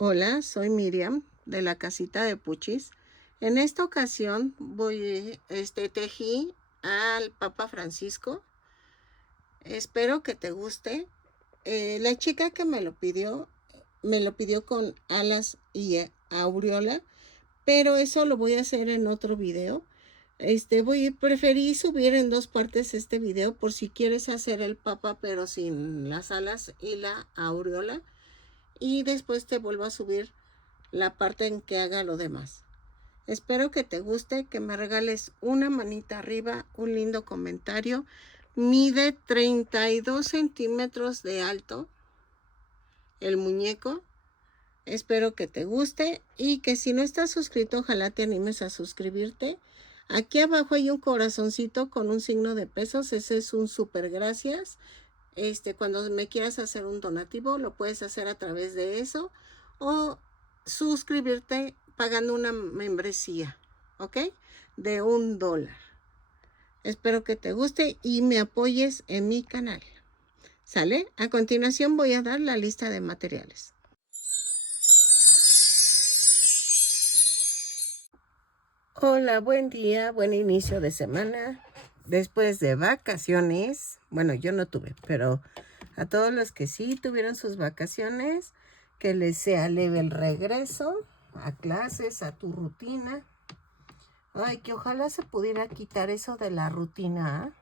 Hola, soy Miriam de la casita de Puchis. En esta ocasión tejí al Papa Francisco. Espero que te guste. La chica que me lo pidió con alas y aureola, pero eso lo voy a hacer en otro video. Preferí subir en dos partes este video por si quieres hacer el Papa, pero sin las alas y la aureola. Y después te vuelvo a subir la parte en que haga lo demás. Espero que te guste, que me regales una manita arriba, un lindo comentario. Mide 32 centímetros de alto el muñeco. Espero que te guste y que si no estás suscrito, ojalá te animes a suscribirte. Aquí abajo hay un corazoncito con un signo de pesos. Ese es un súper gracias. Cuando me quieras hacer un donativo, lo puedes hacer a través de eso o suscribirte pagando una membresía, ¿ok? De $1. Espero que te guste y me apoyes en mi canal. ¿Sale? A continuación voy a dar la lista de materiales. Hola, buen día, buen inicio de semana. Después de vacaciones, bueno, yo no tuve, pero a todos los que sí tuvieron sus vacaciones, que les sea leve el regreso a clases, a tu rutina. Ay, que ojalá se pudiera quitar eso de la rutina,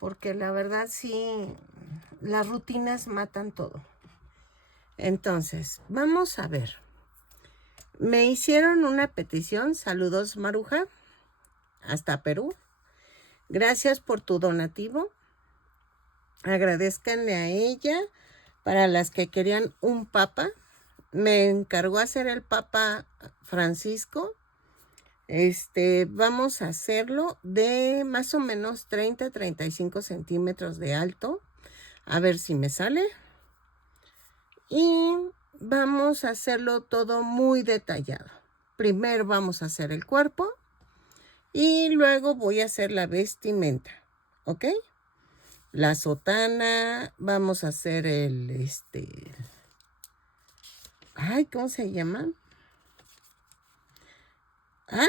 porque la verdad sí, las rutinas matan todo. Entonces, vamos a ver. Me hicieron una petición, saludos Maruja, hasta Perú. Gracias por tu donativo. Agradezcanle a ella. Para las que querían un papa, me encargó hacer el Papa Francisco. Vamos a hacerlo de más o menos 30-35 centímetros de alto. A ver si me sale. Y vamos a hacerlo todo muy detallado. Primero vamos a hacer el cuerpo y luego voy a hacer la vestimenta, ¿ok? La sotana, vamos a hacer ay, ¿cómo se llama?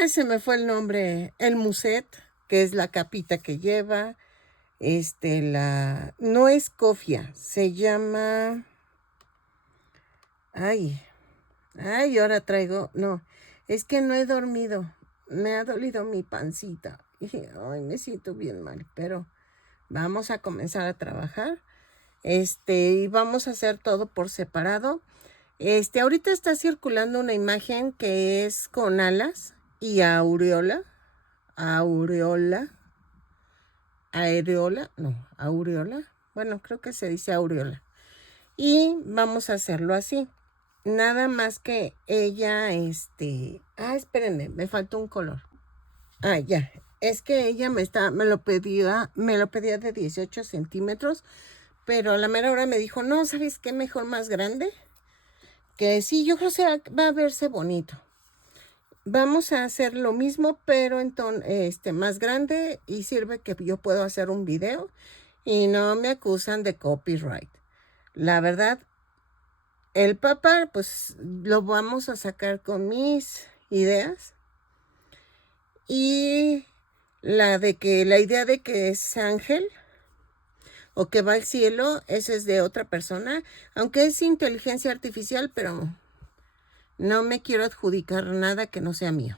Se me fue el nombre. El muset, que es la capita que lleva. No es cofia, se llama... Ay, ahora traigo... No, es que no he dormido. Me ha dolido mi pancita. Ay, me siento bien mal, pero vamos a comenzar a trabajar. Y vamos a hacer todo por separado. Ahorita está circulando una imagen que es con alas y aureola. Aureola. Bueno, creo que se dice aureola. Y vamos a hacerlo así. Nada más que ella, espérenme, me faltó un color. Ya. Es que ella me lo pedía de 18 centímetros, pero a la mera hora me dijo, no, ¿sabes qué? Mejor más grande. Que sí, yo creo que va a verse bonito. Vamos a hacer lo mismo, pero en más grande y sirve que yo puedo hacer un video y no me acusan de copyright. La verdad, el Papa, pues lo vamos a sacar con mis ideas y la idea de que es ángel o que va al cielo, esa es de otra persona, aunque es inteligencia artificial, pero no me quiero adjudicar nada que no sea mío,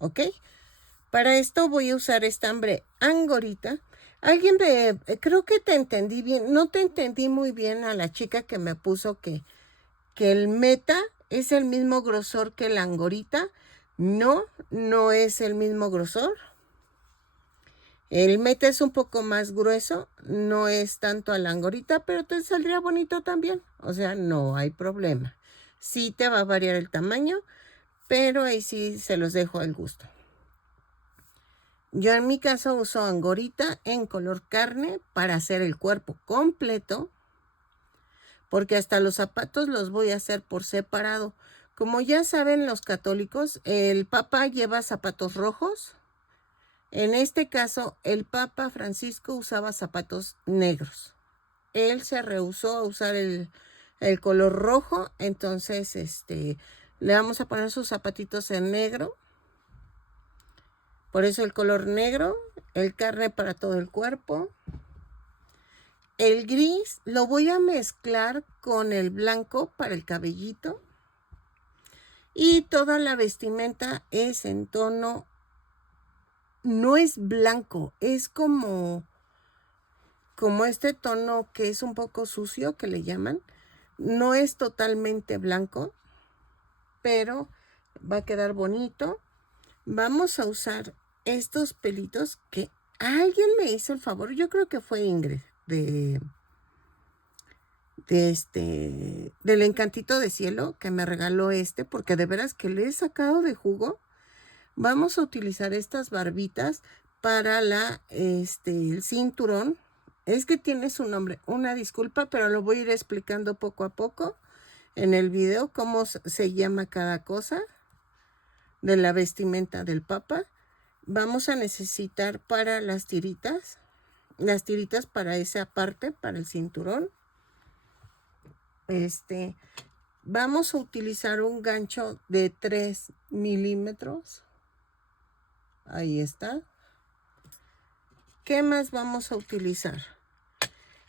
¿ok? Para esto voy a usar estambre angorita. Creo que te entendí bien, no te entendí muy bien a la chica que me puso que el meta es el mismo grosor que la angorita. No, no es el mismo grosor. El meta es un poco más grueso, no es tanto a la angorita, pero te saldría bonito también. O sea, no hay problema. Sí te va a variar el tamaño, pero ahí sí se los dejo al gusto. Yo en mi caso uso angorita en color carne para hacer el cuerpo completo, porque hasta los zapatos los voy a hacer por separado. Como ya saben los católicos, el Papa lleva zapatos rojos. En este caso, el Papa Francisco usaba zapatos negros. Él se rehusó a usar el el color rojo. Entonces, le vamos a poner sus zapatitos en negro. Por eso el color negro, el carne para todo el cuerpo. El gris lo voy a mezclar con el blanco para el cabellito. Y toda la vestimenta es en tono, no es blanco, es como este tono que es un poco sucio, que le llaman. No es totalmente blanco, pero va a quedar bonito. Vamos a usar estos pelitos que alguien me hizo el favor, yo creo que fue Ingrid, del Encantito de Cielo, que me regaló porque de veras que le he sacado de jugo. Vamos a utilizar estas barbitas para el cinturón. Es que tiene su nombre, una disculpa, pero lo voy a ir explicando poco a poco en el video cómo se llama cada cosa de la vestimenta del Papa. Vamos a necesitar para las tiritas para esa parte, para el cinturón. Vamos a utilizar un gancho de 3 milímetros. Ahí está. ¿Qué más vamos a utilizar?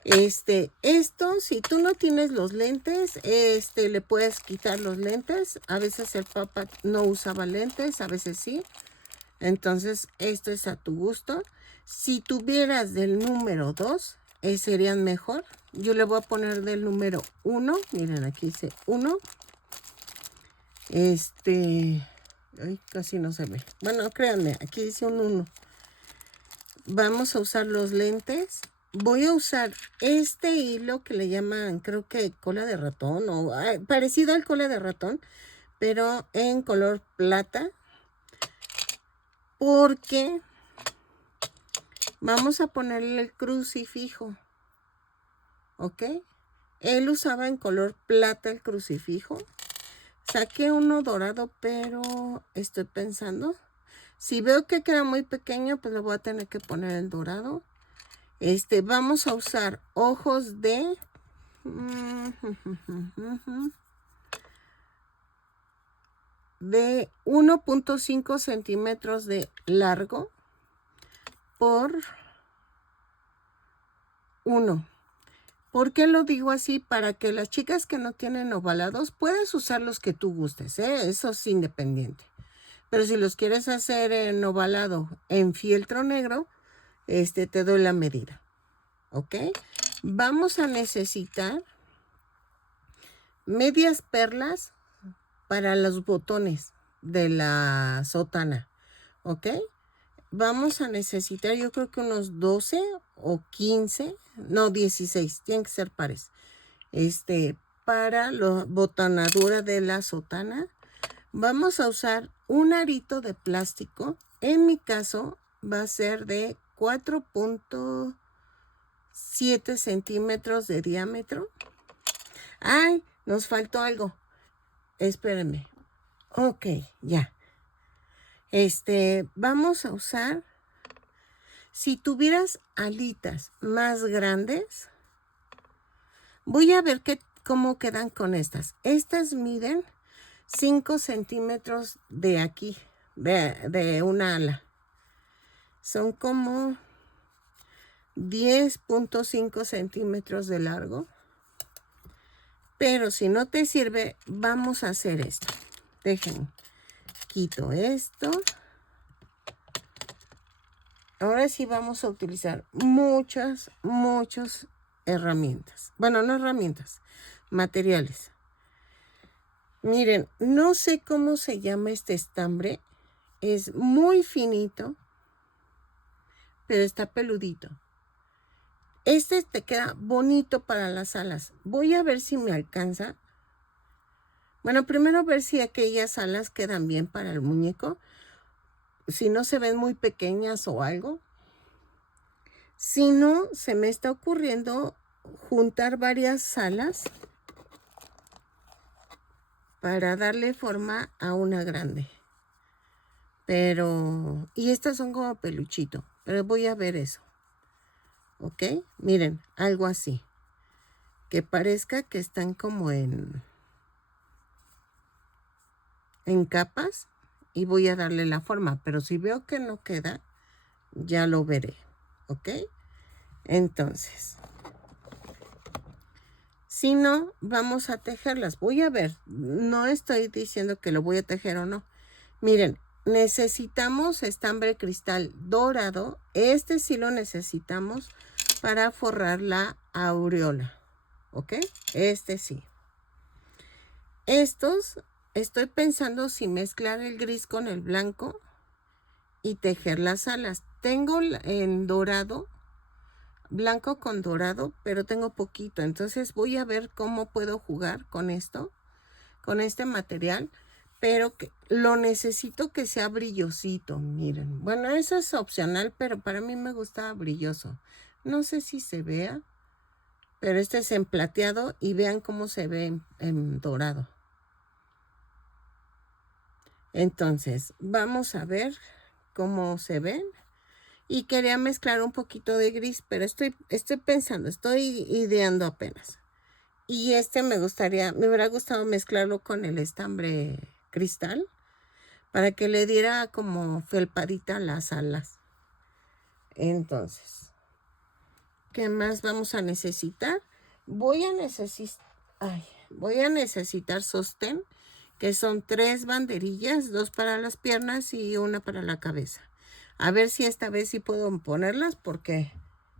Esto, si tú no tienes los lentes, le puedes quitar los lentes. A veces el Papa no usaba lentes, a veces sí. Entonces, esto es a tu gusto. Si tuvieras del número 2, serían mejor. Yo le voy a poner del número 1. Miren, aquí dice 1. Ay, casi no se ve. Bueno, créanme, aquí dice un 1. Vamos a usar los lentes. Voy a usar este hilo que le llaman, creo que cola de ratón, o parecido al cola de ratón, pero en color plata. Porque vamos a ponerle el crucifijo. ¿Ok? Él usaba en color plata el crucifijo. Saqué uno dorado, pero estoy pensando. Si veo que queda muy pequeño, pues le voy a tener que poner el dorado. Vamos a usar ojos de 1.5 centímetros de largo por 1. ¿Por qué lo digo así? Para que las chicas que no tienen ovalados, puedes usar los que tú gustes, eso es independiente. Pero si los quieres hacer en ovalado, en fieltro negro, te doy la medida. ¿Ok? Vamos a necesitar medias perlas para los botones de la sotana. ¿Ok? Vamos a necesitar, yo creo que unos 12 o 15, no 16, tienen que ser pares. Para la botonadura de la sotana, vamos a usar un arito de plástico. En mi caso, va a ser de 4.7 centímetros de diámetro. ¡Ay! Nos faltó algo. Espérenme. Ok, ya. Vamos a usar, si tuvieras alitas más grandes, voy a ver cómo quedan con estas. Estas miden 5 centímetros de aquí, de una ala. Son como 10.5 centímetros de largo. Pero si no te sirve, vamos a hacer esto. Dejen, quito esto. Ahora sí vamos a utilizar muchas herramientas. Bueno, no herramientas, materiales. Miren, no sé cómo se llama este estambre. Es muy finito, pero está peludito. Te queda bonito para las alas. Voy a ver si me alcanza. Bueno, primero ver si aquellas alas quedan bien para el muñeco. Si no se ven muy pequeñas o algo. Si no, se me está ocurriendo juntar varias alas para darle forma a una grande. Y estas son como peluchito, pero voy a ver eso. ¿Ok? Miren, algo así. que parezca que están como en capas, y voy a darle la forma, pero si veo que no queda, ya lo veré, ¿ok? Entonces, si no, vamos a tejerlas. Voy a ver, no estoy diciendo que lo voy a tejer o no. Miren, necesitamos estambre cristal dorado. Este sí lo necesitamos para forrar la aureola, ¿ok? Este sí. Estos, estoy pensando si mezclar el gris con el blanco y tejer las alas. Tengo en dorado, blanco con dorado, pero tengo poquito. Entonces voy a ver cómo puedo jugar con esto, con este material, pero que lo necesito que sea brillosito. Miren, bueno, eso es opcional, pero para mí me gusta brilloso. No sé si se vea, pero este es en plateado y vean cómo se ve en dorado. Entonces, vamos a ver cómo se ven. Y quería mezclar un poquito de gris, pero estoy pensando, estoy ideando apenas. Y me hubiera gustado mezclarlo con el estambre cristal para que le diera como felpadita las alas. Entonces, ¿qué más vamos a necesitar? Voy a necesitar sostén, que son 3 banderillas, 2 para las piernas y 1 para la cabeza. A ver si esta vez sí puedo ponerlas, porque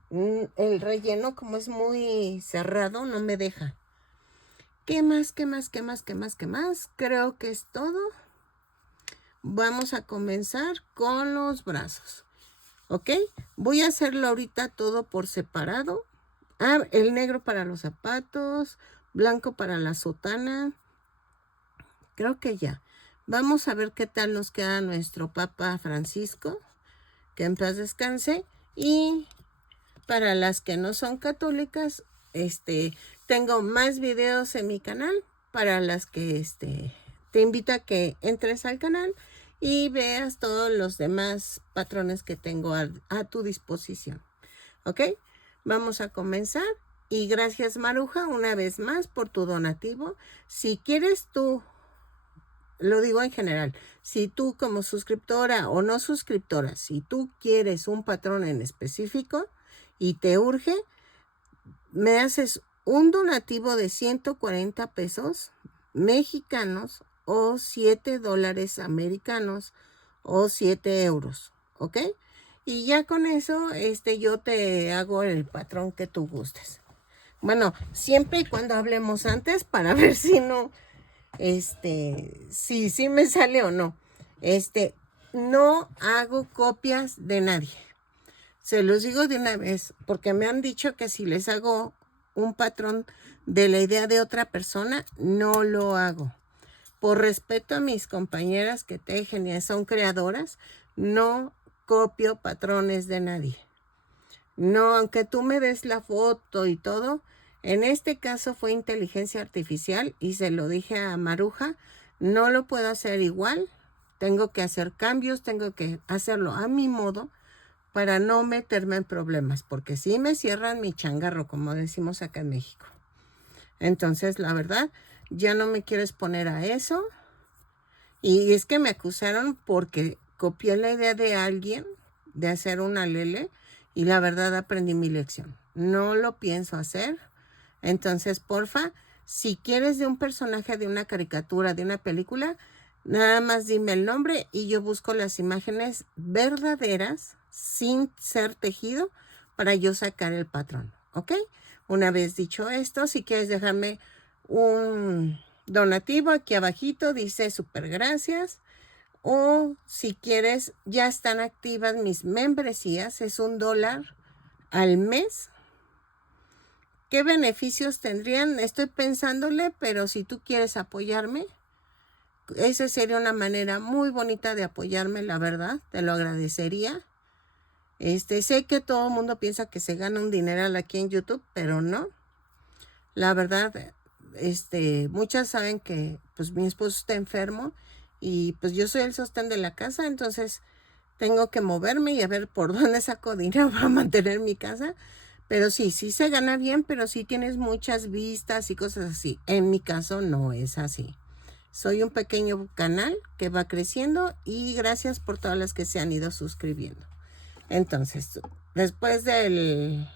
el relleno, como es muy cerrado, no me deja. ¿Qué más? Creo que es todo. Vamos a comenzar con los brazos. ¿Ok? Voy a hacerlo ahorita todo por separado. El negro para los zapatos, blanco para la sotana. Creo que ya. Vamos a ver qué tal nos queda nuestro Papa Francisco. Que en paz descanse. Y para las que no son católicas, tengo más videos en mi canal. Para las que te invito a que entres al canal y veas todos los demás patrones que tengo a tu disposición. ¿Ok? Vamos a comenzar. Y gracias, Maruja, una vez más por tu donativo. Si quieres tú, lo digo en general, si tú como suscriptora o no suscriptora, si tú quieres un patrón en específico y te urge, me haces un donativo de 140 pesos mexicanos o 7 dólares americanos o 7 euros, ¿ok? Y ya con eso, yo te hago el patrón que tú gustes. Bueno, siempre y cuando hablemos antes para ver si no, si me sale o no. No hago copias de nadie. Se los digo de una vez, porque me han dicho que si les hago un patrón de la idea de otra persona, no lo hago. Por respeto a mis compañeras que tejen y son creadoras, no copio patrones de nadie. No, aunque tú me des la foto y todo, en este caso fue inteligencia artificial y se lo dije a Maruja, no lo puedo hacer igual, tengo que hacer cambios, tengo que hacerlo a mi modo para no meterme en problemas, porque si me cierran mi changarro, como decimos acá en México. Entonces, la verdad, ya no me quiero exponer a eso. Y es que me acusaron porque copié la idea de alguien de hacer una lele y la verdad aprendí mi lección. No lo pienso hacer. Entonces, porfa, si quieres de un personaje de una caricatura, de una película, nada más dime el nombre y yo busco las imágenes verdaderas sin ser tejido para yo sacar el patrón, ¿ok? Una vez dicho esto, si quieres dejarme un donativo, aquí abajito dice super gracias. O si quieres, ya están activas mis membresías, es $1 al mes. ¿Qué beneficios tendrían? Estoy pensándole, pero si tú quieres apoyarme, esa sería una manera muy bonita de apoyarme, la verdad, te lo agradecería. Sé que todo el mundo piensa que se gana un dineral aquí en YouTube, pero no. La verdad, muchas saben que pues mi esposo está enfermo y pues yo soy el sostén de la casa, entonces tengo que moverme y a ver por dónde saco dinero para mantener mi casa. Pero sí, sí se gana bien, pero sí tienes muchas vistas y cosas así. En mi caso no es así. Soy un pequeño canal que va creciendo y gracias por todas las que se han ido suscribiendo. Entonces, después del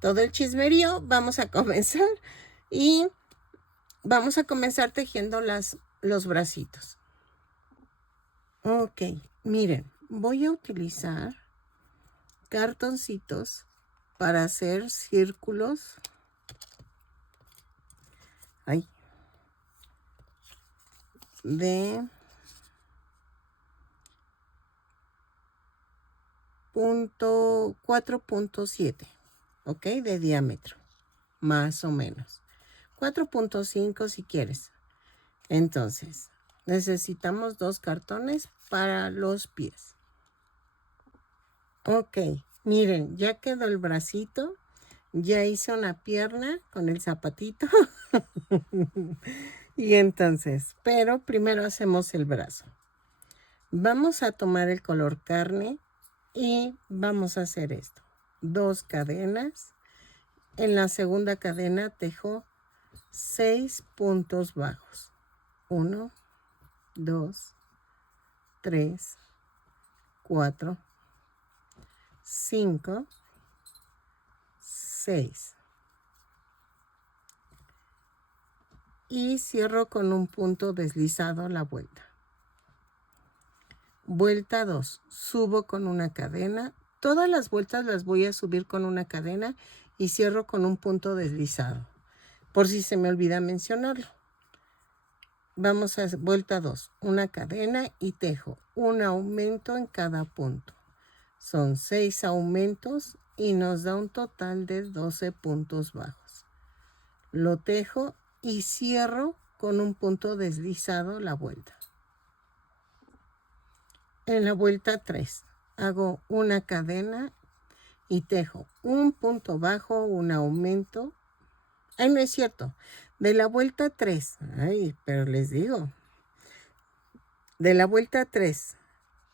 todo el chismerío, vamos a comenzar y vamos a comenzar tejiendo los bracitos. Ok, miren, voy a utilizar cartoncitos para hacer círculos. Ay, de 4.7, ok, de diámetro, más o menos. 4.5 si quieres. Entonces, necesitamos 2 cartones para los pies. Ok, miren, ya quedó el bracito. Ya hice una pierna con el zapatito. Y entonces, pero primero hacemos el brazo. Vamos a tomar el color carne y vamos a hacer esto. 2 cadenas. En la segunda cadena tejo 6 puntos bajos. 1, 2, 3, 4, 5, 6. Y cierro con un punto deslizado la vuelta. Vuelta 2, subo con una cadena. Todas las vueltas las voy a subir con una cadena y cierro con un punto deslizado, por si se me olvida mencionarlo. Vamos a vuelta 2, una cadena y tejo un aumento en cada punto. Son 6 aumentos y nos da un total de 12 puntos bajos. Lo tejo y cierro con un punto deslizado la vuelta. En la vuelta 3 hago una cadena y tejo un punto bajo, un aumento. Ay, no es cierto. De la vuelta 3, pero les digo, de la vuelta 3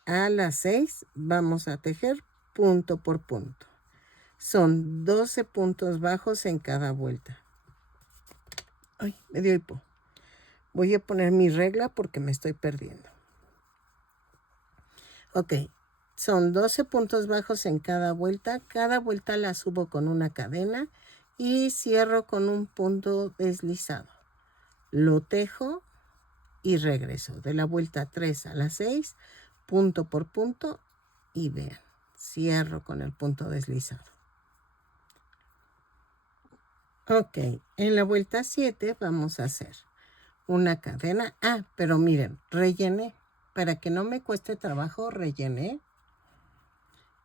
a la 6 vamos a tejer punto por punto. Son 12 puntos bajos en cada vuelta. Ay, me dio hipo. Voy a poner mi regla porque me estoy perdiendo. Ok, son 12 puntos bajos en cada vuelta. Cada vuelta la subo con una cadena y cierro con un punto deslizado. Lo tejo y regreso. De la vuelta 3 a la 6, punto por punto y vean, cierro con el punto deslizado. Ok, en la vuelta 7 vamos a hacer una cadena. Pero miren, rellené. Para que no me cueste trabajo, rellené.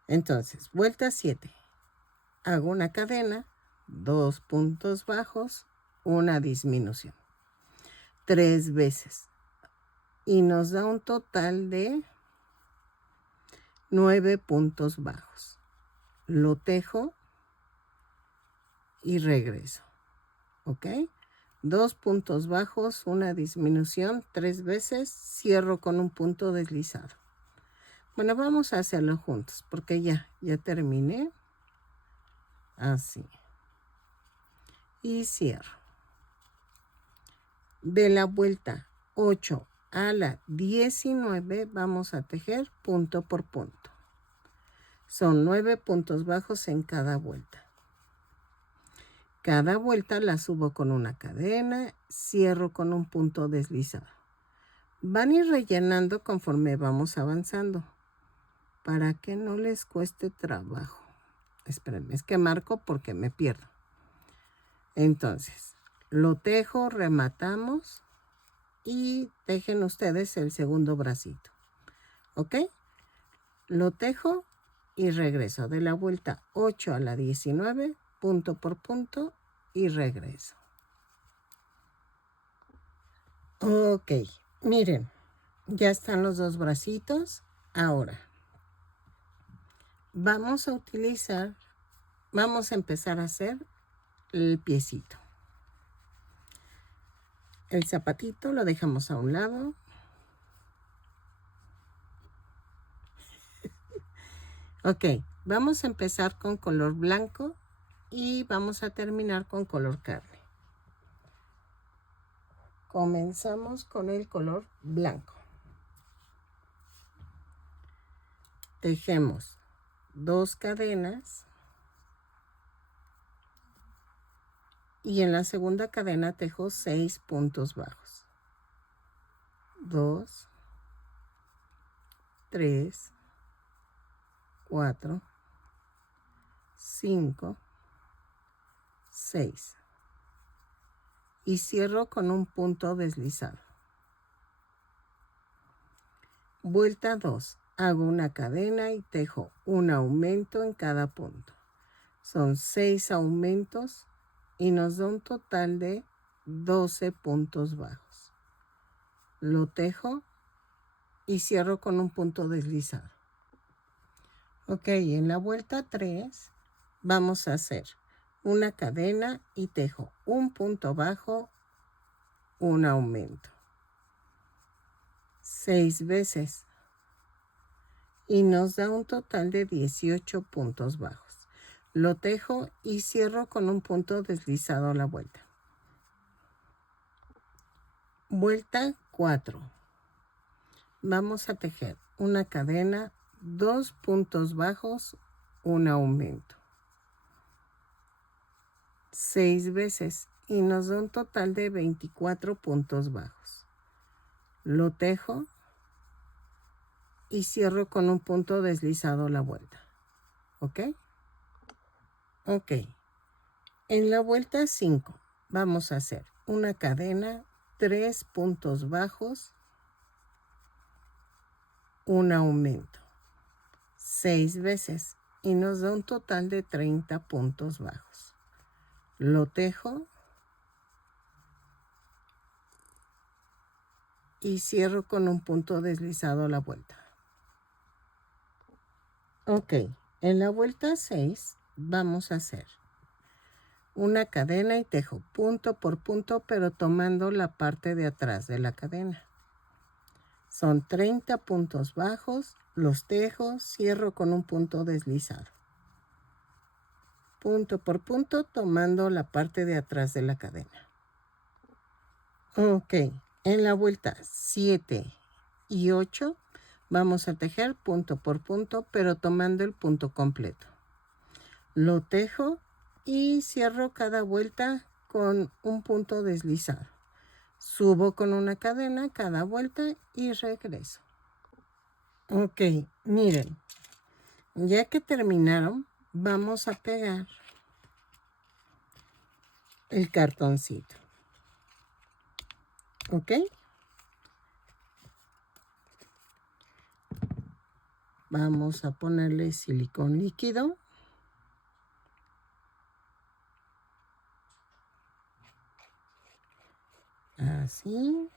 Entonces, vuelta 7. Hago una cadena, 2 puntos bajos, una disminución. 3 veces. Y nos da un total de 9 puntos bajos. Lo tejo y regreso. ¿Ok? 2 puntos bajos, una disminución, 3 veces, cierro con un punto deslizado. Bueno, vamos a hacerlo juntos porque ya terminé. Así. Y cierro. De la vuelta 8 a la 19 vamos a tejer punto por punto. Son 9 puntos bajos en cada vuelta. Cada vuelta la subo con una cadena, cierro con un punto deslizado. Van a ir rellenando conforme vamos avanzando, para que no les cueste trabajo. Espérenme, es que marco porque me pierdo. Entonces, lo tejo, rematamos y tejen ustedes el segundo bracito. ¿Ok? Lo tejo y regreso. De la vuelta 8 a la 19, punto por punto y regreso. Ok, miren, ya están los 2 bracitos. Ahora, vamos a empezar a hacer el piecito. El zapatito lo dejamos a un lado. Ok, vamos a empezar con color blanco y vamos a terminar con color carne. Comenzamos con el color blanco. Tejemos 2 cadenas y en la segunda cadena tejo 6 puntos bajos. 2, 3, 4, 5, 6 y cierro con un punto deslizado. Vuelta 2. Hago una cadena y tejo un aumento en cada punto. Son 6 aumentos y nos da un total de 12 puntos bajos. Lo tejo y cierro con un punto deslizado. Ok, en la vuelta 3 vamos a hacer una cadena y tejo un punto bajo, un aumento. 6 veces. Y nos da un total de 18 puntos bajos. Lo tejo y cierro con un punto deslizado a la vuelta. Vuelta 4. Vamos a tejer una cadena, 2 puntos bajos, un aumento. 6 veces y nos da un total de 24 puntos bajos. Lo tejo y cierro con un punto deslizado a la vuelta. ¿Ok? Ok. En la vuelta 5 vamos a hacer una cadena, 3 puntos bajos, un aumento. 6 veces y nos da un total de 30 puntos bajos. Lo tejo y cierro con un punto deslizado a la vuelta. Ok, en la vuelta 6 vamos a hacer una cadena y tejo punto por punto, pero tomando la parte de atrás de la cadena. Son 30 puntos bajos, los tejo, cierro con un punto deslizado. Punto por punto, tomando la parte de atrás de la cadena. Ok, en la vuelta 7 y 8 vamos a tejer punto por punto, pero tomando el punto completo. Lo tejo y cierro cada vuelta con un punto deslizado. Subo con una cadena cada vuelta y regreso. Ok, miren, ya que terminaron, vamos a pegar el cartoncito. ¿Ok? Vamos a ponerle silicón líquido. Así.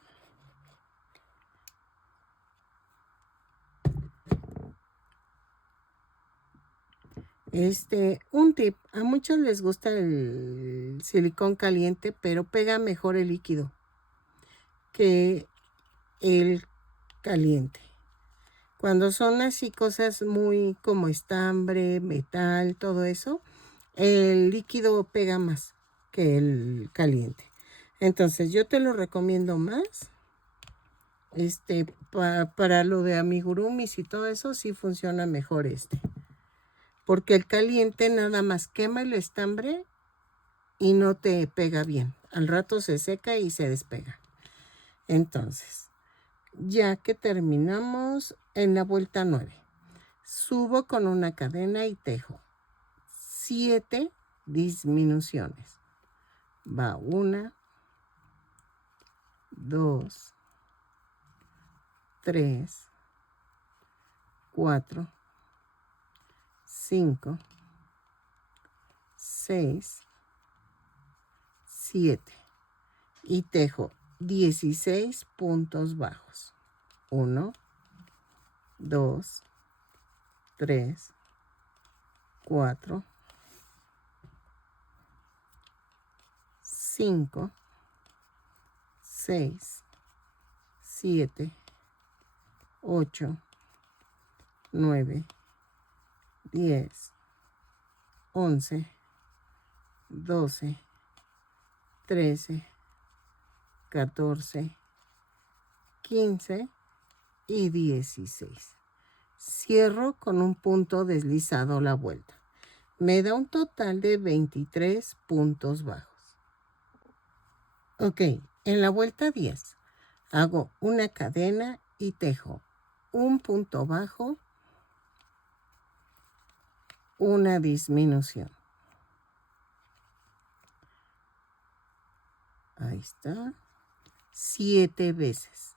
Un tip, a muchos les gusta el silicón caliente, pero pega mejor el líquido que el caliente. Cuando son así cosas muy como estambre, metal, todo eso, el líquido pega más que el caliente. Entonces yo te lo recomiendo más. Para lo de amigurumis y todo eso sí funciona mejor porque el caliente nada más quema el estambre y no te pega bien. Al rato se seca y se despega. Entonces, ya que terminamos en la vuelta 9, subo con una cadena y tejo 7 disminuciones. Va 1, 2, 3, 4, 5, 6, 7 y tejo 16 puntos bajos. 1, 2, 3, 4, 5, 6, 7, 8, 9, 10, 11, 12, 13, 14, 15 y 16. Cierro con un punto deslizado la vuelta. Me da un total de 23 puntos bajos. Ok, en la vuelta 10 hago una cadena y tejo un punto bajo, una disminución. Ahí está. 7 veces.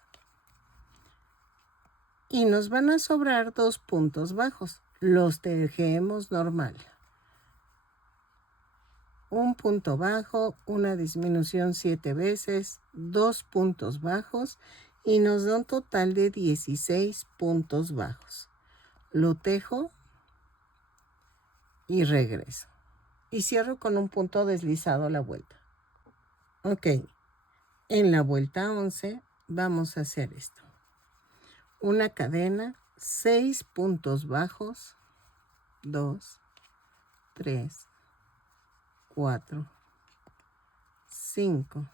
Y nos van a sobrar 2 puntos bajos. Los tejemos normal. Un punto bajo, una disminución 7 veces, 2 puntos bajos y nos da un total de 16 puntos bajos. Lo tejo y regreso. Y cierro con un punto deslizado a la vuelta. Ok, en la vuelta 11 vamos a hacer esto. Una cadena, 6 puntos bajos, 2, 3, 4, 5,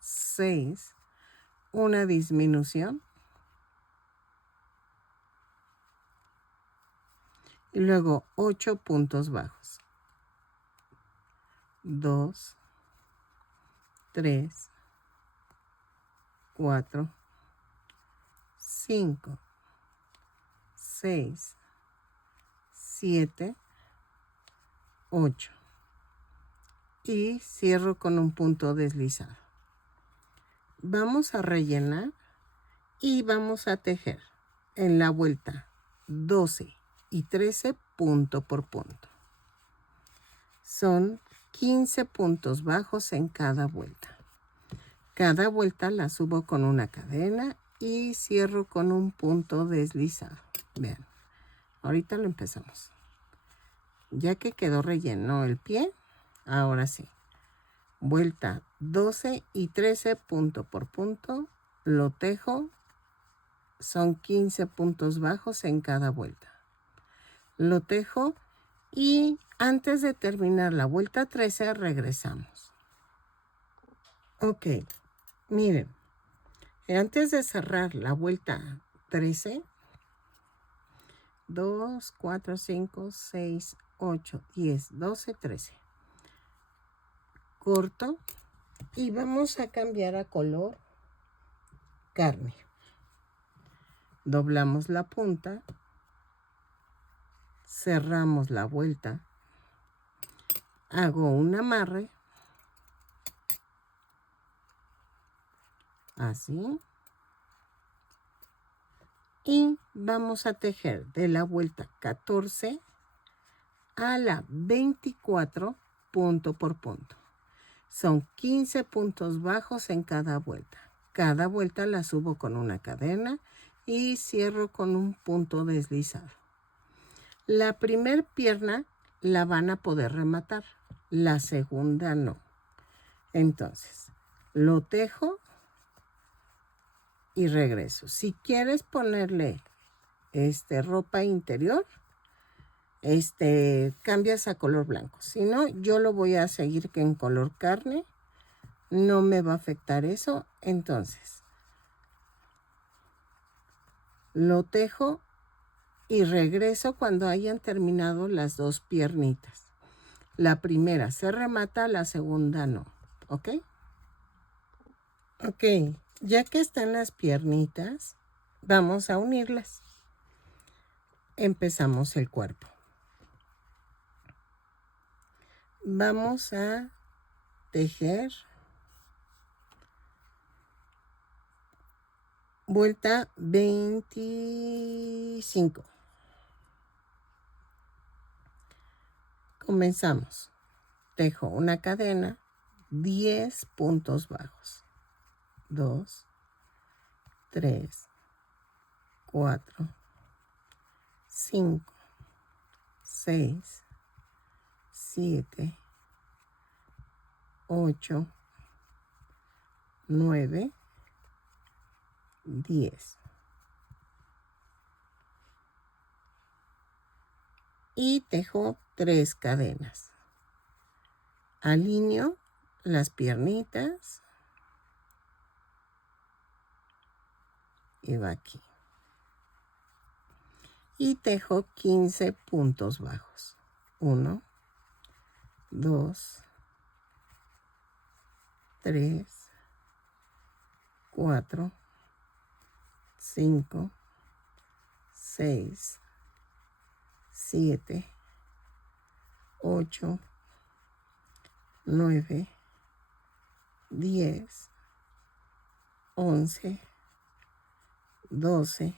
6, una disminución y luego 8 puntos bajos. 2, 3, 4, 5, 6, 7, 8. Y cierro con un punto deslizado. Vamos a rellenar y vamos a tejer en la vuelta 12 y 13 punto por punto. Son 15 puntos bajos en cada vuelta. Cada vuelta la subo con una cadena y cierro con un punto deslizado. Vean, ahorita lo empezamos. Ya que quedó relleno el pie, ahora sí. Vuelta 12 y 13 punto por punto. Lo tejo. Son 15 puntos bajos en cada vuelta. Lo tejo y antes de terminar la vuelta 13 regresamos. Ok, miren. Antes de cerrar la vuelta 13, 2, 4, 5, 6, 8, 10, 12, 13. Corto y vamos a cambiar a color carne. Doblamos la punta, cerramos la vuelta, hago un amarre, así, y vamos a tejer de la vuelta 14 a la 24 punto por punto. Son 15 puntos bajos en cada vuelta. Cada vuelta la subo con una cadena y cierro con un punto deslizado. La primer pierna la van a poder rematar, la segunda no. Entonces, lo tejo y regreso. Si quieres ponerle ropa interior, cambias a color blanco. Si no, yo lo voy a seguir en color carne. No me va a afectar eso. Entonces, lo tejo y regreso cuando hayan terminado las dos piernitas. La primera se remata, la segunda no. ¿Ok? Ok, ya que están las piernitas, vamos a unirlas. Empezamos el cuerpo. Vamos a tejer vuelta 25. Comenzamos. Tejo una cadena, 10 puntos bajos. 2, 3, 4, 5, 6, 7, 8, 9, 10. Y tejo 3 cadenas. Alineo las piernitas y va aquí. Y tejo 15 puntos bajos. 1, 2, 3, 4, 5, 6, 7, 8, 9, 10, 11, 12,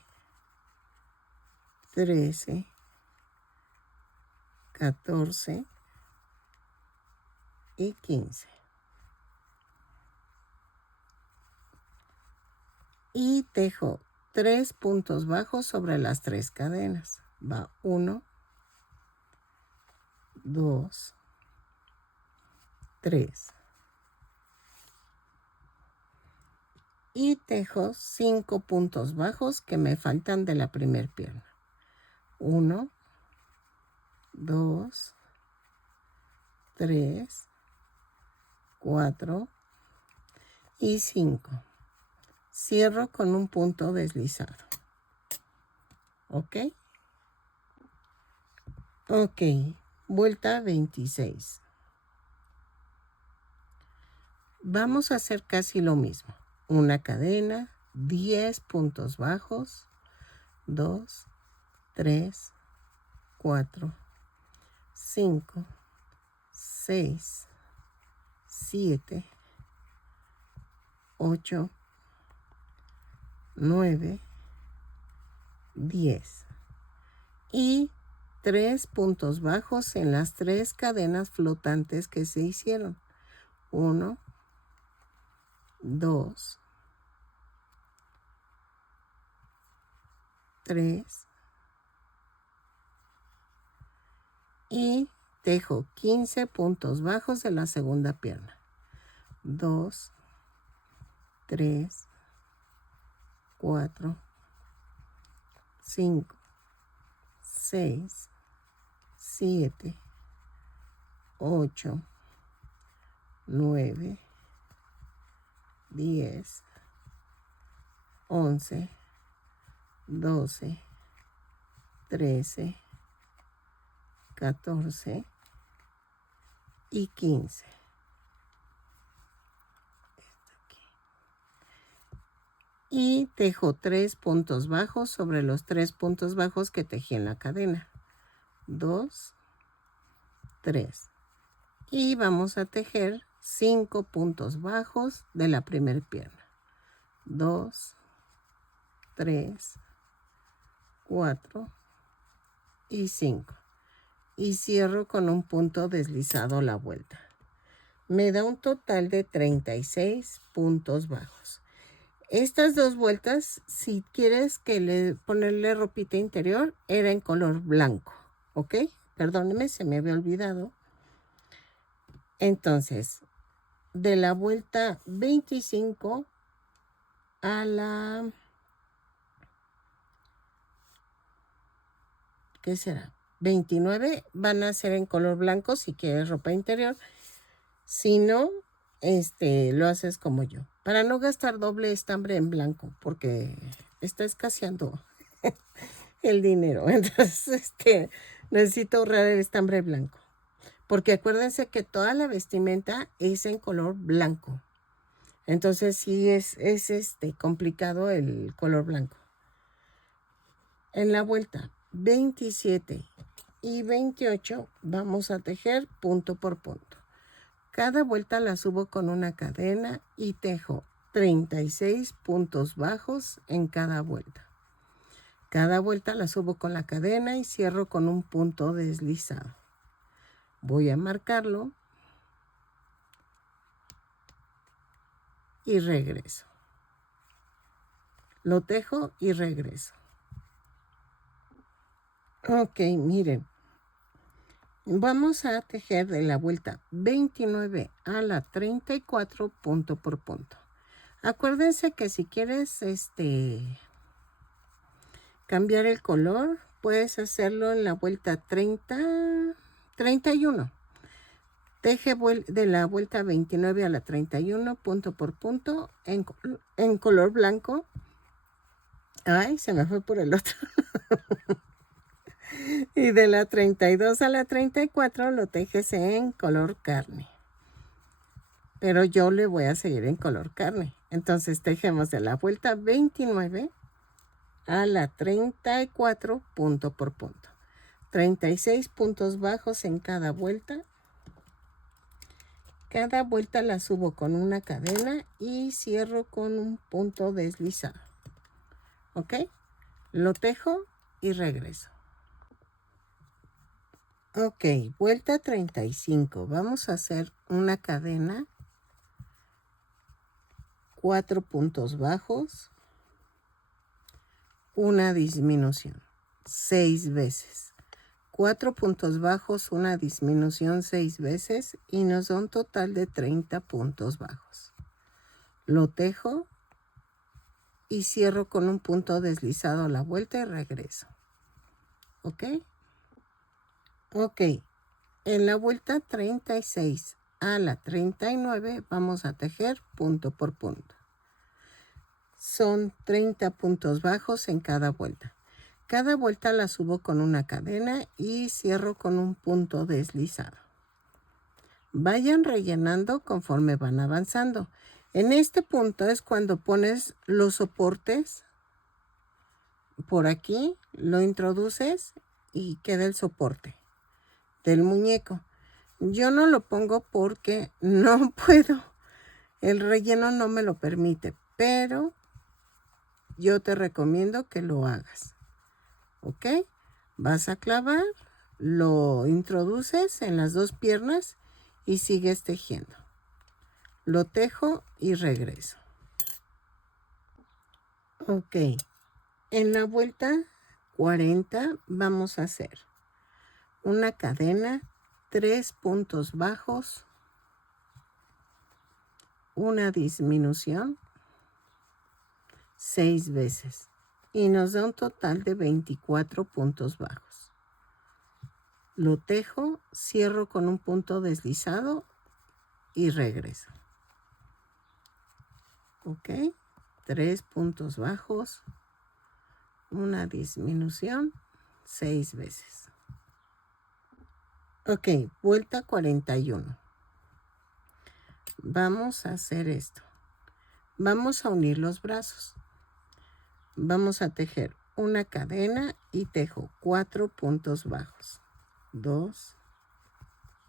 13, 14 y 15. Y tejo 3 puntos bajos sobre las 3 cadenas. Va 1, 2, 3. Y tejo 5 puntos bajos que me faltan de la primera pierna. 1, 2, 3, 4 y 5. Cierro con un punto deslizado. ¿Ok? Ok. Vuelta 26. Vamos a hacer casi lo mismo. Una cadena, 10 puntos bajos, 2, 3, 4, 5, 6, 7, 8, 9, 10. Y 3 puntos bajos en las 3 cadenas flotantes que se hicieron. 1, 2, 3 y tejo 15 puntos bajos de la segunda pierna. 2, 3, 4, 5, 6, 7, 8, 9, 10, 11, 12, 13, 14 y 15. Y tejo 3 puntos bajos sobre los 3 puntos bajos que tejí en la cadena. 2, 3. Y vamos a tejer 5 puntos bajos de la primera pierna. 2, 3, 4 y 5. Y cierro con un punto deslizado la vuelta. Me da un total de 36 puntos bajos. Estas 2 vueltas, si quieres ponerle ropita interior, era en color blanco, ¿ok? Perdóneme, se me había olvidado. Entonces, de la vuelta 25 a la... ¿qué será? 29 van a ser en color blanco si quieres ropa interior. Si no, lo haces como yo. Para no gastar doble estambre en blanco, porque está escaseando el dinero. Entonces, necesito ahorrar el estambre blanco. Porque acuérdense que toda la vestimenta es en color blanco. Entonces, sí es complicado el color blanco. En la vuelta 27 y 28 vamos a tejer punto por punto. Cada vuelta la subo con una cadena y tejo 36 puntos bajos en cada vuelta. Cada vuelta la subo con la cadena y cierro con un punto deslizado. Voy a marcarlo y regreso. Lo tejo y regreso. Ok, miren. Vamos a tejer de la vuelta 29 a la 34 punto por punto. Acuérdense que si quieres cambiar el color, puedes hacerlo en la vuelta 31. Teje de la vuelta 29 a la 31, punto por punto, en color blanco. Ay, se me fue por el otro. Y de la 32 a la 34 lo tejes en color carne. Pero yo le voy a seguir en color carne. Entonces tejemos de la vuelta 29 a la 34, punto por punto. 36 puntos bajos en cada vuelta. Cada vuelta la subo con una cadena y cierro con un punto deslizado. ¿Ok? Lo tejo y regreso. Ok, vuelta 35. Vamos a hacer una cadena, 4 puntos bajos, una disminución, 6 veces. 4 puntos bajos, una disminución 6 veces y nos da un total de 30 puntos bajos. Lo tejo y cierro con un punto deslizado a la vuelta y regreso. ¿Ok? Ok. En la vuelta 36 a la 39 vamos a tejer punto por punto. Son 30 puntos bajos en cada vuelta. Cada vuelta la subo con una cadena y cierro con un punto deslizado. Vayan rellenando conforme van avanzando. En este punto es cuando pones los soportes. Por aquí lo introduces y queda el soporte del muñeco. Yo no lo pongo porque no puedo. El relleno no me lo permite, pero yo te recomiendo que lo hagas. ¿Ok? Vas a clavar, lo introduces en las dos piernas y sigues tejiendo. Lo tejo y regreso. Ok. En la vuelta 40 vamos a hacer una cadena, 3 puntos bajos, una disminución 6 veces y nos da un total de 24 puntos bajos. Lo tejo, cierro con un punto deslizado y regreso. Ok, 3 puntos bajos, una disminución 6 veces. Ok, vuelta 41. Vamos a hacer esto. Vamos a unir los brazos. Vamos a tejer una cadena y tejo 4 puntos bajos. 2,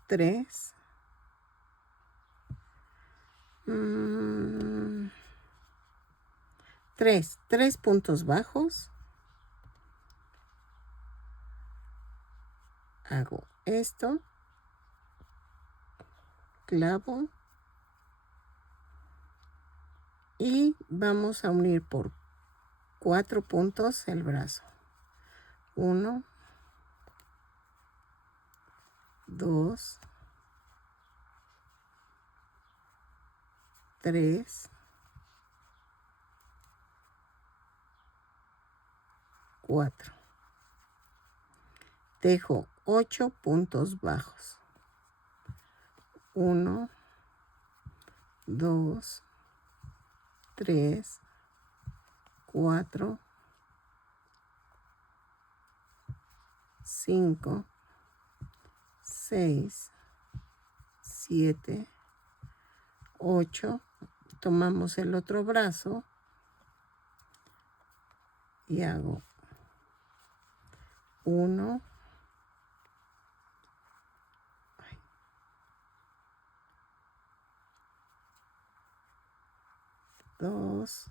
3, 3 puntos bajos. Hago esto, clavo y vamos a unir por 4 puntos el brazo. 1, 2, 3, 4. Tejo 8 puntos bajos. 1, 2, 3, 4, 5, 6, 7, 8. Tomamos el otro brazo y hago 1, 2,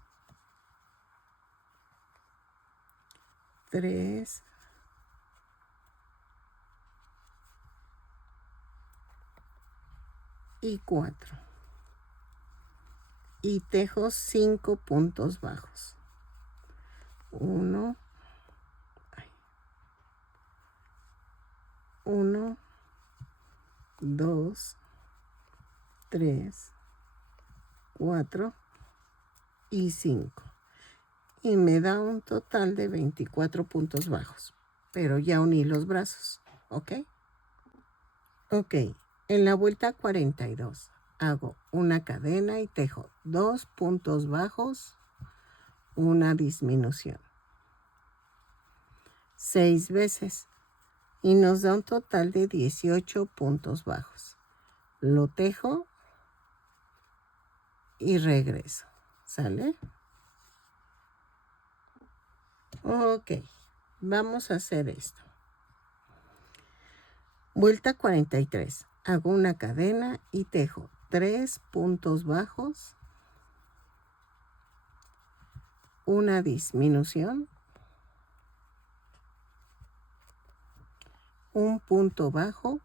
3, 4. Y tejo 5 puntos bajos. 1, 1, 2, 3, 4 y 5. Y me da un total de 24 puntos bajos. Pero ya uní los brazos. ¿Ok? Ok. En la vuelta 42 hago una cadena y tejo 2 puntos bajos, una disminución. 6 veces y nos da un total de 18 puntos bajos. Lo tejo y regreso. ¿Sale? Ok, vamos a hacer esto. Vuelta 43. Hago una cadena y tejo 3 puntos bajos, una disminución, un punto bajo,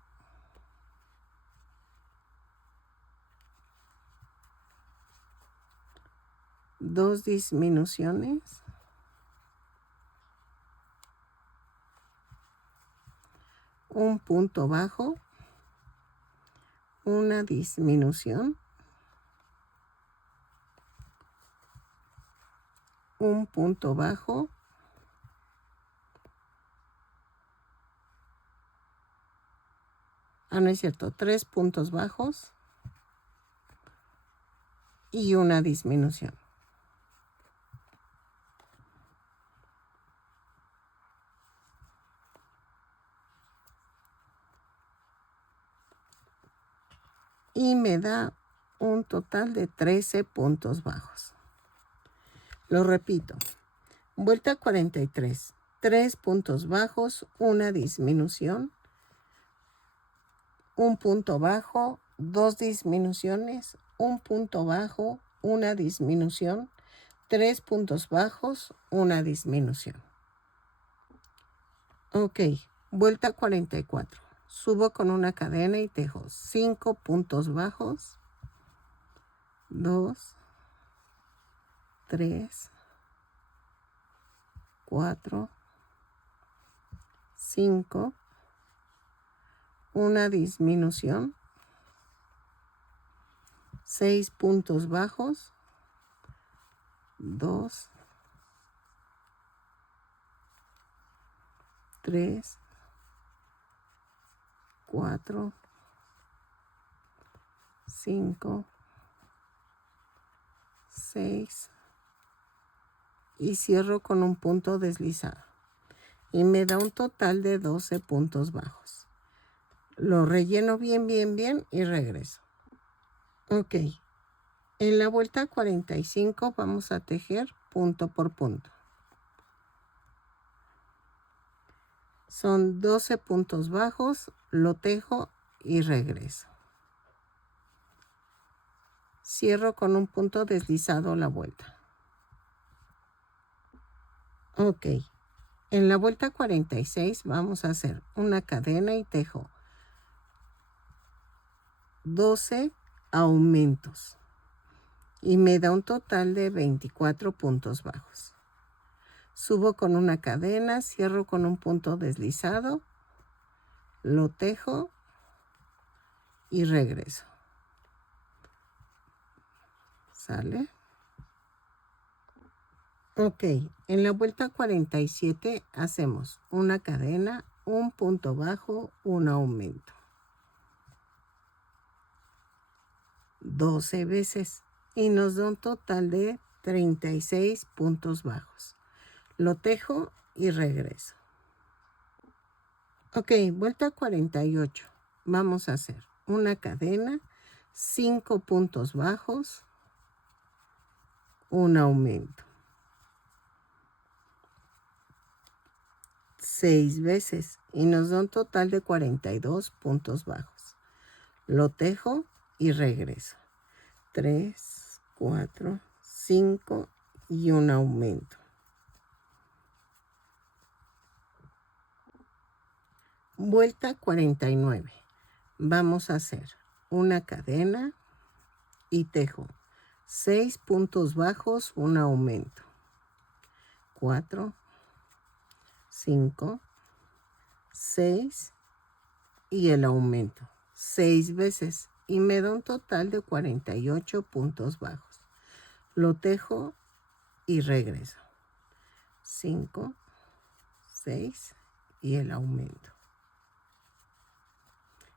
dos disminuciones, un punto bajo, una disminución, un punto bajo, no es cierto, 3 puntos bajos y una disminución. Y me da un total de 13 puntos bajos. Lo repito. Vuelta 43. 3 puntos bajos, una disminución, un punto bajo, dos disminuciones, un punto bajo, una disminución, 3 puntos bajos, una disminución. Ok, vuelta 44. Subo con una cadena y tejo 5 puntos bajos, 2, 3, 4, 5, una disminución, 6 puntos bajos, 2, 3, 4, 5, 6 y cierro con un punto deslizado y me da un total de 12 puntos bajos. Lo relleno bien y regreso. Ok, en la vuelta 45 vamos a tejer punto por punto. Son 12 puntos bajos, lo tejo y regreso. Cierro con un punto deslizado la vuelta. Ok, en la vuelta 46 vamos a hacer una cadena y tejo 12 aumentos y me da un total de 24 puntos bajos. Subo con una cadena, cierro con un punto deslizado, lo tejo y regreso. ¿Sale? Ok, en la vuelta 47 hacemos una cadena, un punto bajo, un aumento. 12 veces y nos da un total de 36 puntos bajos. Lo tejo y regreso. Ok, vuelta 48. Vamos a hacer una cadena, 5 puntos bajos, un aumento. 6 veces y nos da un total de 42 puntos bajos. Lo tejo y regreso. 3, 4, 5 y un aumento. Vuelta 49. Vamos a hacer una cadena y tejo 6 puntos bajos, un aumento. 4, 5, 6 y el aumento. 6 veces y me da un total de 48 puntos bajos. Lo tejo y regreso. 5, 6 y el aumento.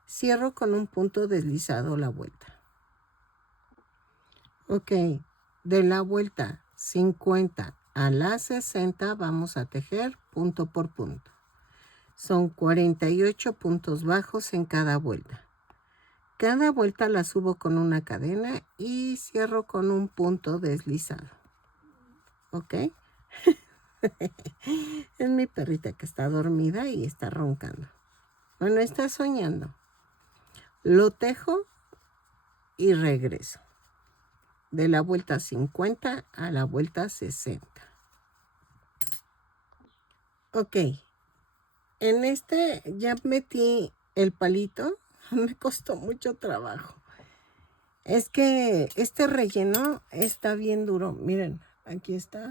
Cierro con un punto deslizado la vuelta. Ok, de la vuelta 50 a la 60 vamos a tejer punto por punto. Son 48 puntos bajos en cada vuelta. Cada vuelta la subo con una cadena y cierro con un punto deslizado. ¿Ok? Es mi perrita que está dormida y está roncando. Bueno, está soñando. Lo tejo y regreso. De la vuelta 50 a la vuelta 60. Ok. En este ya metí el palito. Me costó mucho trabajo. Es que este relleno está bien duro. Miren, aquí está.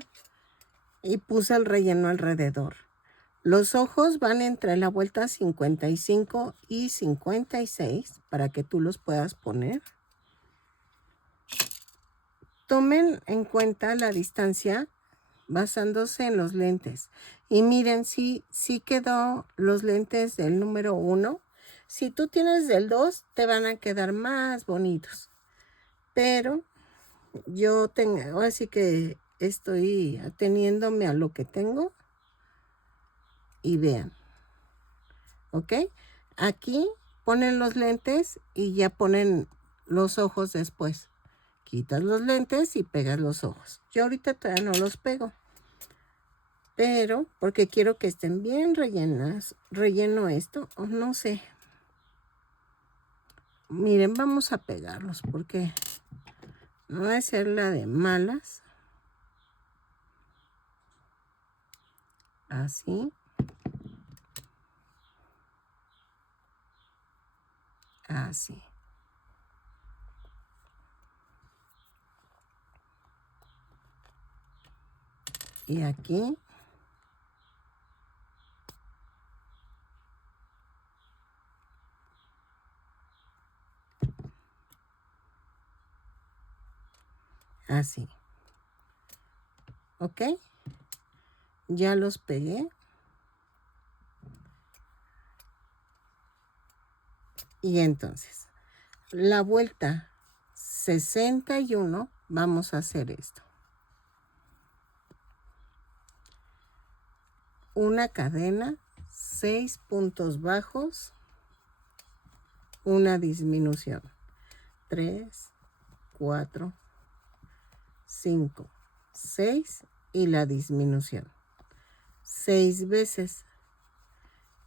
Y puse el relleno alrededor. Los ojos van entre la vuelta 55 y 56 para que tú los puedas poner. Tomen en cuenta la distancia basándose en los lentes. Y miren, sí quedó los lentes del número 1. Si tú tienes del 2, te van a quedar más bonitos. Pero yo tengo, ahora sí que estoy ateniéndome a lo que tengo. Y vean. ¿Ok? Aquí ponen los lentes y ya ponen los ojos después. Quitas los lentes y pegas los ojos. Yo ahorita todavía no los pego. Pero, porque quiero que estén bien rellenas. Relleno esto, o no sé. Miren, vamos a pegarlos porque no va a ser la de malas. Así. Así. Y aquí. Así. ¿Ok? Ya los pegué. Y entonces, la vuelta 61, vamos a hacer esto. Una cadena, 6 puntos bajos, una disminución. 3, 4, 5, 6 y la disminución. 6 veces.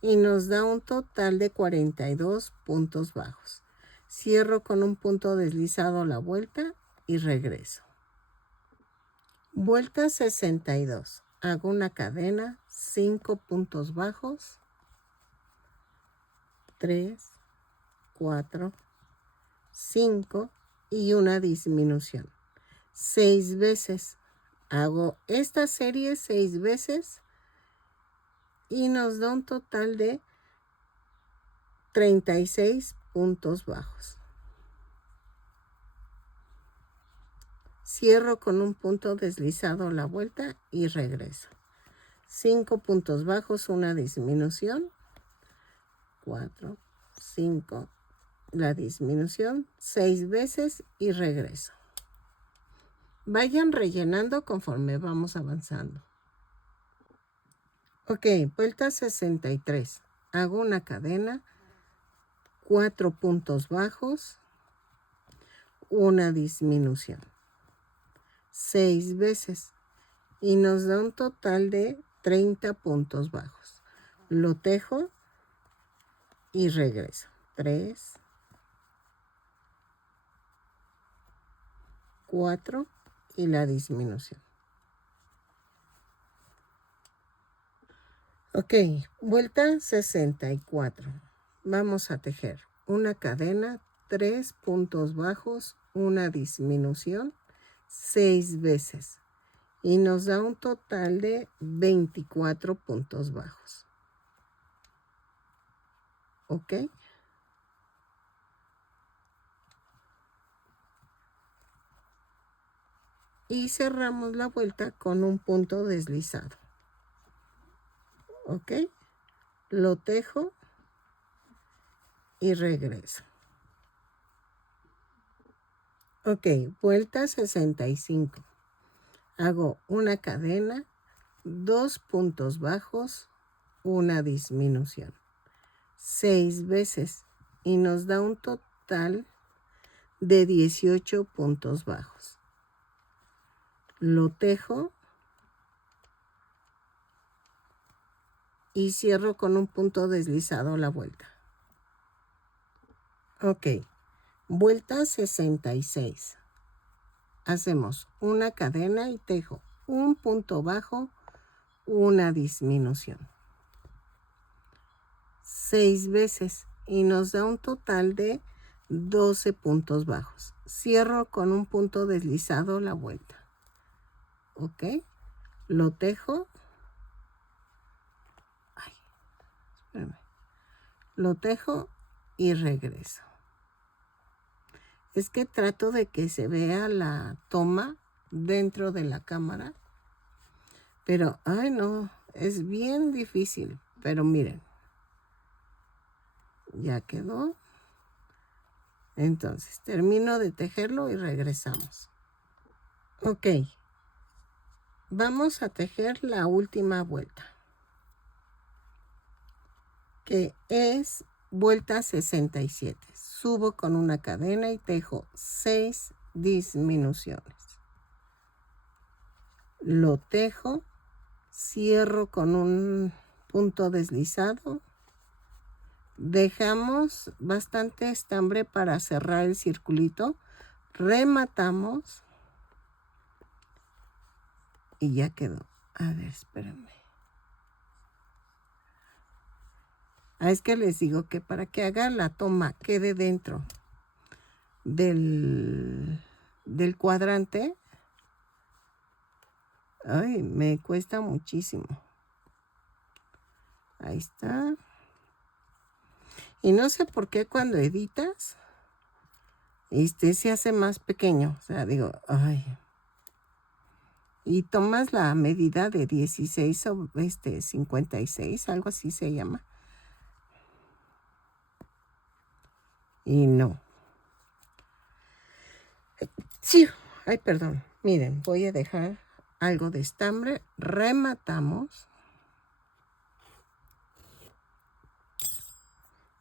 Y nos da un total de 42 puntos bajos. Cierro con un punto deslizado la vuelta y regreso. Vuelta 62. Hago una cadena, 5 puntos bajos, 3, 4, 5 y una disminución. 6 veces. Hago esta serie 6 veces y nos da un total de 36 puntos bajos. Cierro con un punto deslizado la vuelta y regreso. 5 puntos bajos, una disminución. 4, 5, la disminución. 6 veces y regreso. Vayan rellenando conforme vamos avanzando. Ok, vuelta 63. Hago una cadena, 4 puntos bajos, una disminución. 6 veces y nos da un total de 30 puntos bajos. Lo tejo y regreso. 3, 4 y la disminución. Ok, vuelta 64. Vamos a tejer una cadena, 3 puntos bajos, una disminución, 6 veces. Y nos da un total de 24 puntos bajos. ¿Ok? Y cerramos la vuelta con un punto deslizado. ¿Ok? Lo tejo y regreso. Ok, vuelta 65. Hago una cadena, 2 puntos bajos, una disminución. 6 veces y nos da un total de 18 puntos bajos. Lo tejo y cierro con un punto deslizado la vuelta. Ok, vuelta 66. Hacemos una cadena y tejo un punto bajo, una disminución. 6 veces y nos da un total de 12 puntos bajos. Cierro con un punto deslizado la vuelta. Ok, lo tejo. Ay, espérame. Lo tejo y regreso. Es que trato de que se vea la toma dentro de la cámara. Pero, ay no, es bien difícil. Pero miren, ya quedó. Entonces, termino de tejerlo y regresamos. Ok, vamos a tejer la última vuelta, que es vuelta 67. Subo con una cadena y tejo 6 disminuciones. Lo tejo, cierro con un punto deslizado. Dejamos bastante estambre para cerrar el circulito. Rematamos. Y ya quedó. A ver, espérenme. Es que les digo que para que haga la toma quede dentro del cuadrante, ay, me cuesta muchísimo. Ahí está. Y no sé por qué cuando editas, se hace más pequeño. O sea, digo, ay. Y tomas la medida de 16 o 56, algo así se llama. Y no. Sí, ay, perdón. Miren, voy a dejar algo de estambre. Rematamos.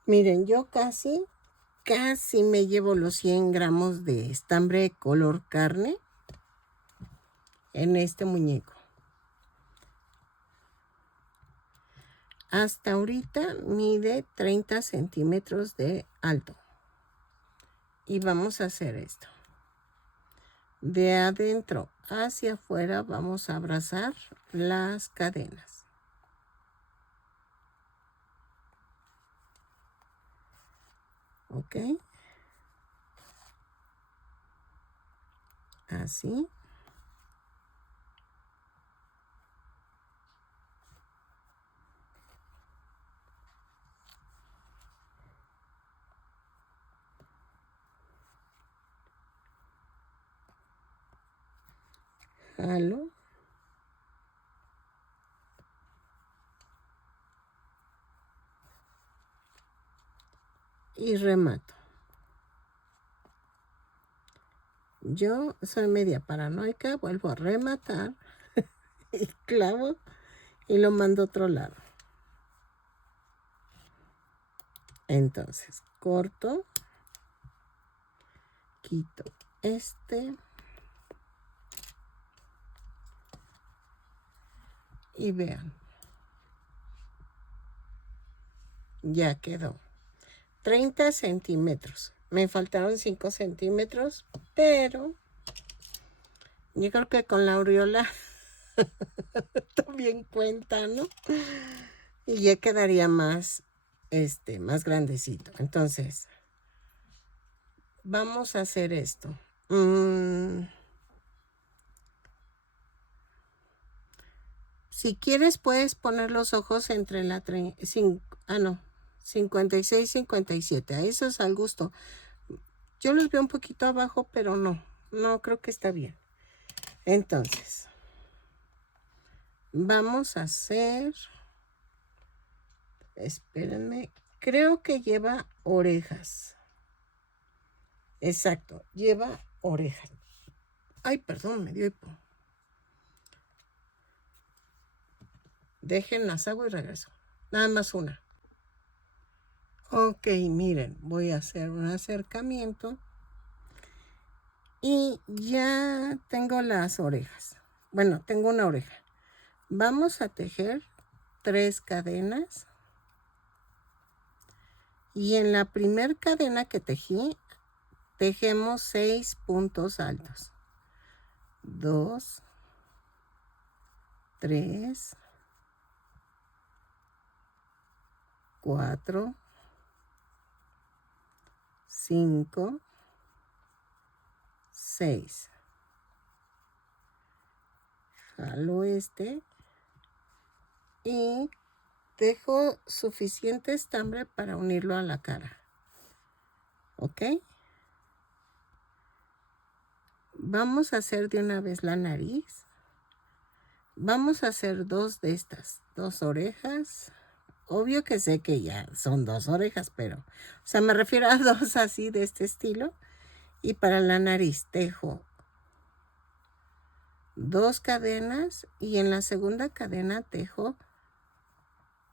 Miren, yo casi me llevo los 100 gramos de estambre color carne en este muñeco. Hasta ahorita mide 30 centímetros de alto. Y vamos a hacer esto. De adentro hacia afuera vamos a abrazar las cadenas. ¿Ok? Así. Jalo. Y remato. Yo soy media paranoica, vuelvo a rematar y clavo y lo mando a otro lado. Entonces, corto, quito y vean, ya quedó. 30 centímetros. Me faltaron 5 centímetros, pero yo creo que con la aureola también cuenta, ¿no? Y ya quedaría más, más grandecito. Entonces, vamos a hacer esto. Si quieres, puedes poner los ojos entre la 56 y 57. A eso es al gusto. Yo los veo un poquito abajo, pero no creo que está bien. Entonces, vamos a hacer, espérenme, Creo que lleva orejas. Exacto, lleva orejas. Ay, perdón, me dio hipo. Dejen las hago y regreso. Nada más una. Ok, miren, voy a hacer un acercamiento. Y ya tengo las orejas. Bueno, tengo una oreja. Vamos a tejer 3 cadenas. Y en la primera cadena que tejí, tejemos 6 puntos altos. 2, 3, 4, 5, 6. Jalo este y dejo suficiente estambre para unirlo a la cara. ¿Ok? Vamos a hacer de una vez la nariz. Vamos a hacer 2 de estas, 2 orejas. Obvio que sé que ya son 2 orejas, pero, o sea, me refiero a 2 así de este estilo. Y para la nariz tejo 2 cadenas y en la segunda cadena tejo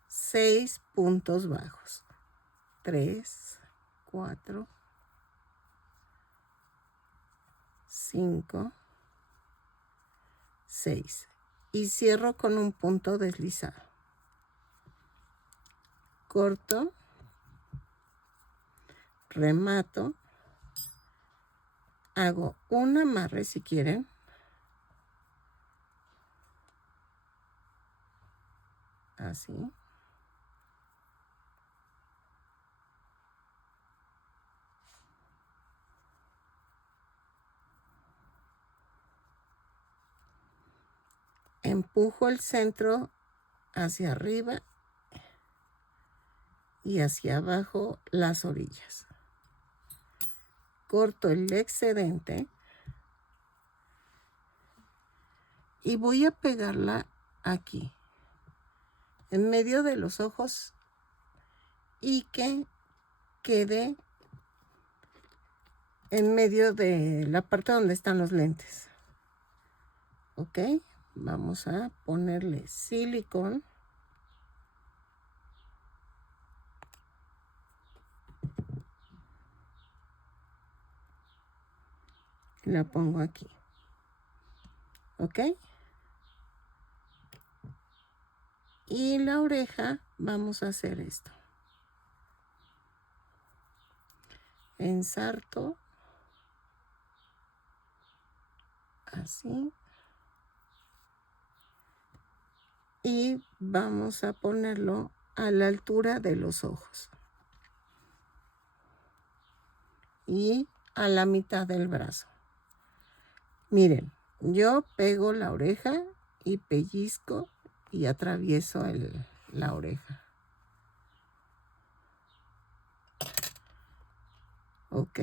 6 puntos bajos. 3, 4, 5, 6. Y cierro con un punto deslizado. Corto, remato, hago un amarre si quieren. Así. Empujo el centro hacia arriba y hacia abajo las orillas. Corto el excedente y voy a pegarla aquí, en medio de los ojos y que quede en medio de la parte donde están los lentes. Ok, vamos a ponerle silicón. La pongo aquí. ¿Ok? Y la oreja vamos a hacer esto. Ensarto. Así. Y vamos a ponerlo a la altura de los ojos. Y a la mitad del brazo. Miren, yo pego la oreja y pellizco y atravieso la oreja. ¿Ok?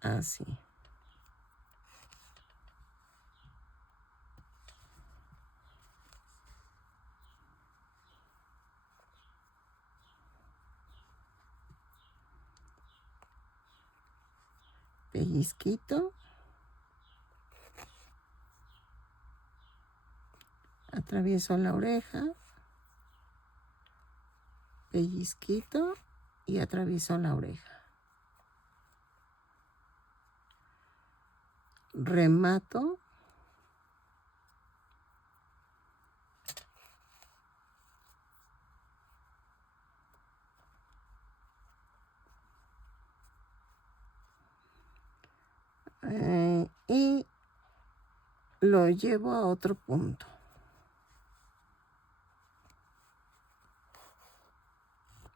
Así. Pellizquito. Atravieso la oreja. Pellizquito y atravieso la oreja. Remato. Y lo llevo a otro punto.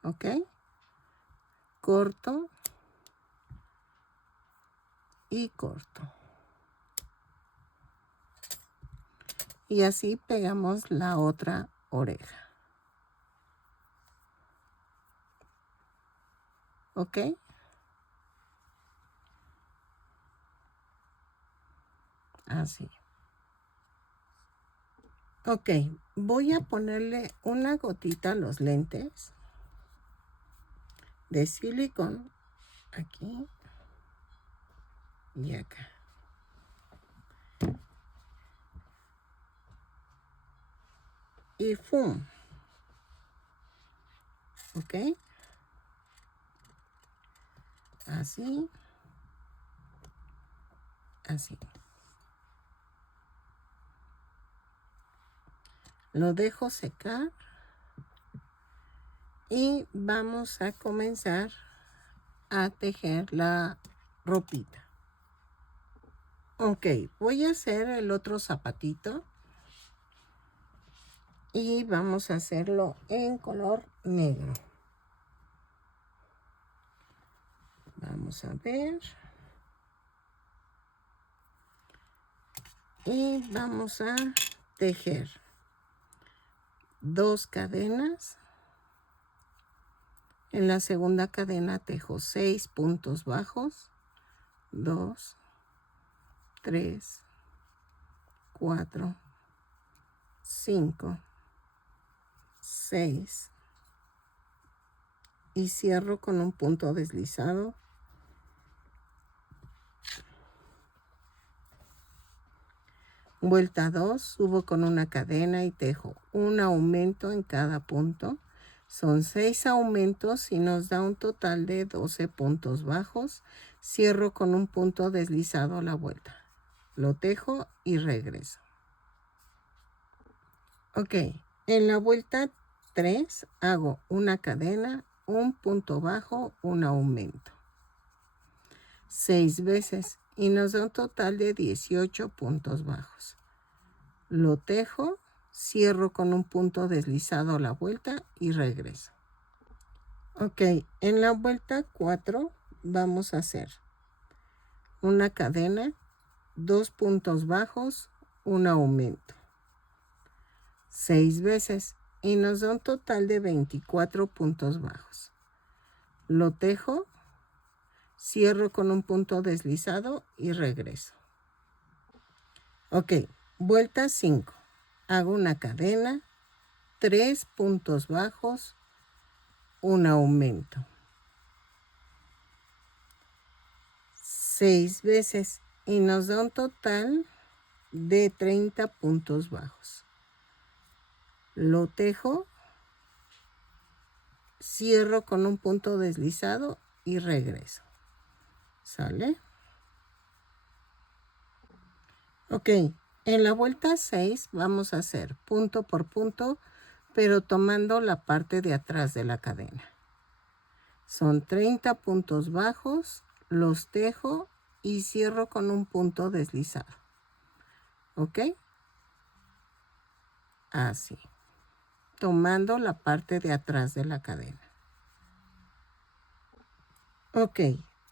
¿Ok? Corto y corto. Y así pegamos la otra oreja. ¿Ok? Así. Ok, voy a ponerle una gotita a los lentes de silicón aquí y acá. Y ¡fum! Ok, así, así. Lo dejo secar y vamos a comenzar a tejer la ropita. Ok, voy a hacer el otro zapatito y vamos a hacerlo en color negro. Vamos a ver. Y vamos a tejer 2 cadenas. En la segunda cadena tejo 6 puntos bajos. 2, 3, 4, 5, 6. Y cierro con un punto deslizado. Vuelta 2, subo con una cadena y tejo un aumento en cada punto. Son 6 aumentos y nos da un total de 12 puntos bajos. Cierro con un punto deslizado a la vuelta. Lo tejo y regreso. Ok, en la vuelta 3 hago una cadena, un punto bajo, un aumento. 6 veces y nos da un total de 18 puntos bajos. Lo tejo, cierro con un punto deslizado a la vuelta y regreso. Ok, en la vuelta 4 vamos a hacer una cadena, 2 puntos bajos, un aumento. 6 veces y nos da un total de 24 puntos bajos. Lo tejo, cierro con un punto deslizado y regreso. Ok, vuelta 5. Hago una cadena, 3 puntos bajos, un aumento. 6 veces y nos da un total de 30 puntos bajos. Lo tejo, cierro con un punto deslizado y regreso. ¿Sale? Ok, en la vuelta 6 vamos a hacer punto por punto, pero tomando la parte de atrás de la cadena. Son 30 puntos bajos, los tejo y cierro con un punto deslizado. ¿Ok? Así. Tomando la parte de atrás de la cadena. Ok,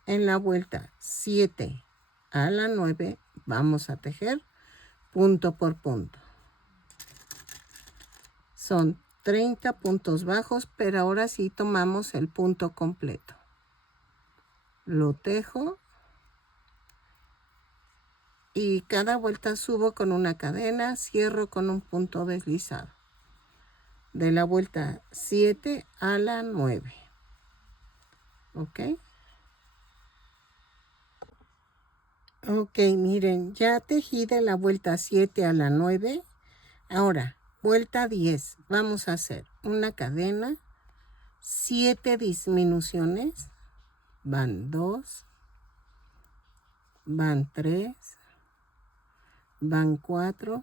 en la vuelta 7 a la 9 vamos a tejer punto por punto. Son 30 puntos bajos, pero ahora sí tomamos el punto completo. Lo tejo y cada vuelta subo con una cadena, cierro con un punto deslizado. De la vuelta 7 a la 9. ¿Ok? Ok, miren, ya tejí de la vuelta 7 a la 9. Ahora, vuelta 10. Vamos a hacer una cadena, 7 disminuciones. Van 2, van 3, van 4,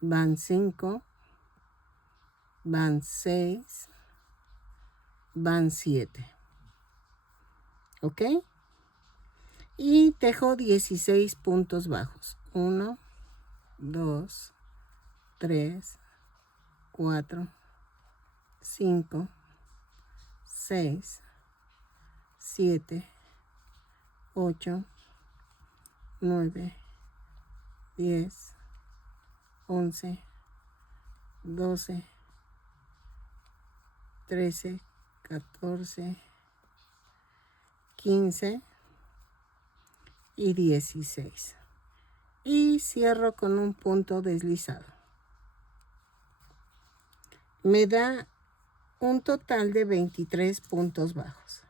van 5, van 6, van 7. ¿Ok? Y tejo 16 puntos bajos. 1, 2, 3, 4, 5, 6, 7, 8, 9, 10, 11, 12, 13, 14, 15 y 16. Y cierro con un punto deslizado. me da un total de 23 puntos bajos.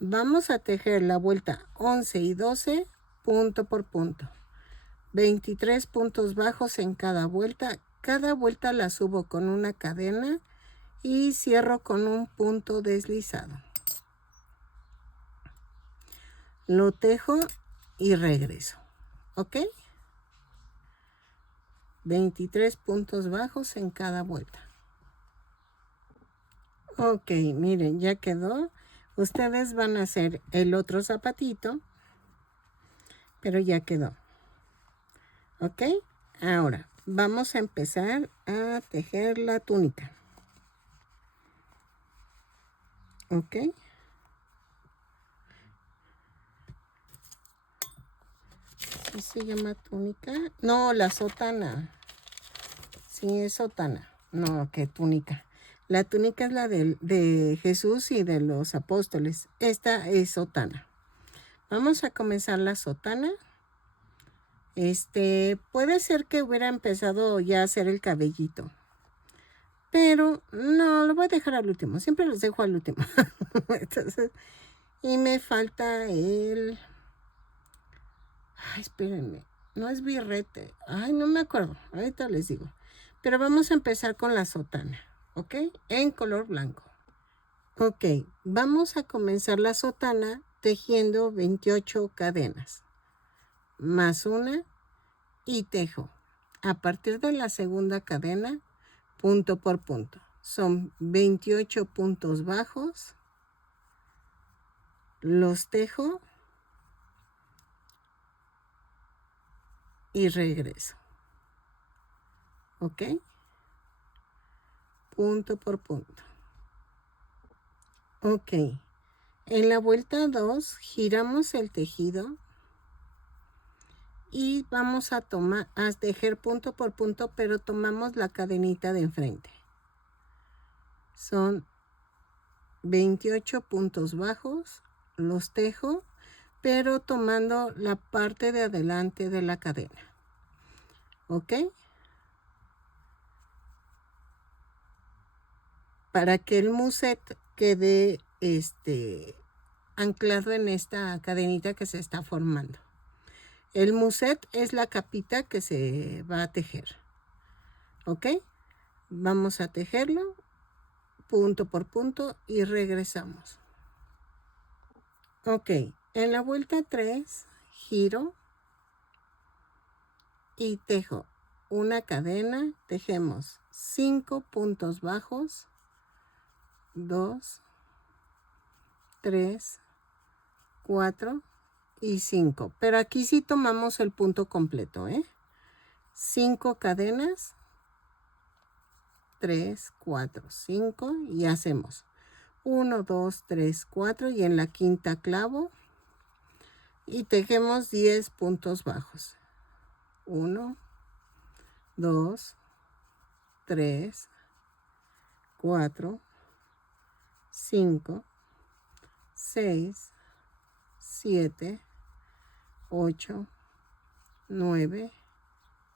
Vamos a tejer la vuelta 11 y 12 punto por punto. 23 puntos bajos en cada vuelta. Cada vuelta la subo con una cadena y cierro con un punto deslizado. Lo tejo y regreso. ¿Ok? 23 puntos bajos en cada vuelta. Ok, miren, ya quedó. Ustedes van a hacer el otro zapatito, pero ya quedó. ¿Ok? Ahora vamos a empezar a tejer la túnica. ¿Ok? ¿Sí se llama túnica? No, la sotana. Sí, es sotana. No, ¿qué túnica? La túnica es la de Jesús y de los apóstoles. Esta es sotana. Vamos a comenzar la sotana. Puede ser que hubiera empezado ya a hacer el cabellito. Pero no, lo voy a dejar al último. Siempre los dejo al último. Entonces, y me falta el... Ay, espérenme. No es birrete. Ay, no me acuerdo. Ahorita les digo. Pero vamos a empezar con la sotana. ¿Ok? En color blanco. Ok. Vamos a comenzar la sotana tejiendo 28 cadenas. Más una. Y tejo. A partir de la segunda cadena, punto por punto. Son 28 puntos bajos. Los tejo. Y regreso. ¿Ok? Punto por punto. Ok. En la vuelta 2 giramos el tejido y vamos a tejer punto por punto, pero tomamos la cadenita de enfrente. Son 28 puntos bajos, los tejo, pero tomando la parte de adelante de la cadena. ¿Ok? Para que el muset quede anclado en esta cadenita que se está formando. El muset es la capita que se va a tejer. ¿Ok? Vamos a tejerlo punto por punto y regresamos. Ok, en la vuelta 3 giro y tejo una cadena, tejemos 5 puntos bajos, 2, 3, 4 y 5, pero aquí sí tomamos el punto completo, 5 cadenas, 3, 4, 5 y hacemos 1, 2, 3, 4 y en la quinta clavo y tejemos 10 puntos bajos. 1, 2, 3, 4, 5, 6, 7, 8, 9,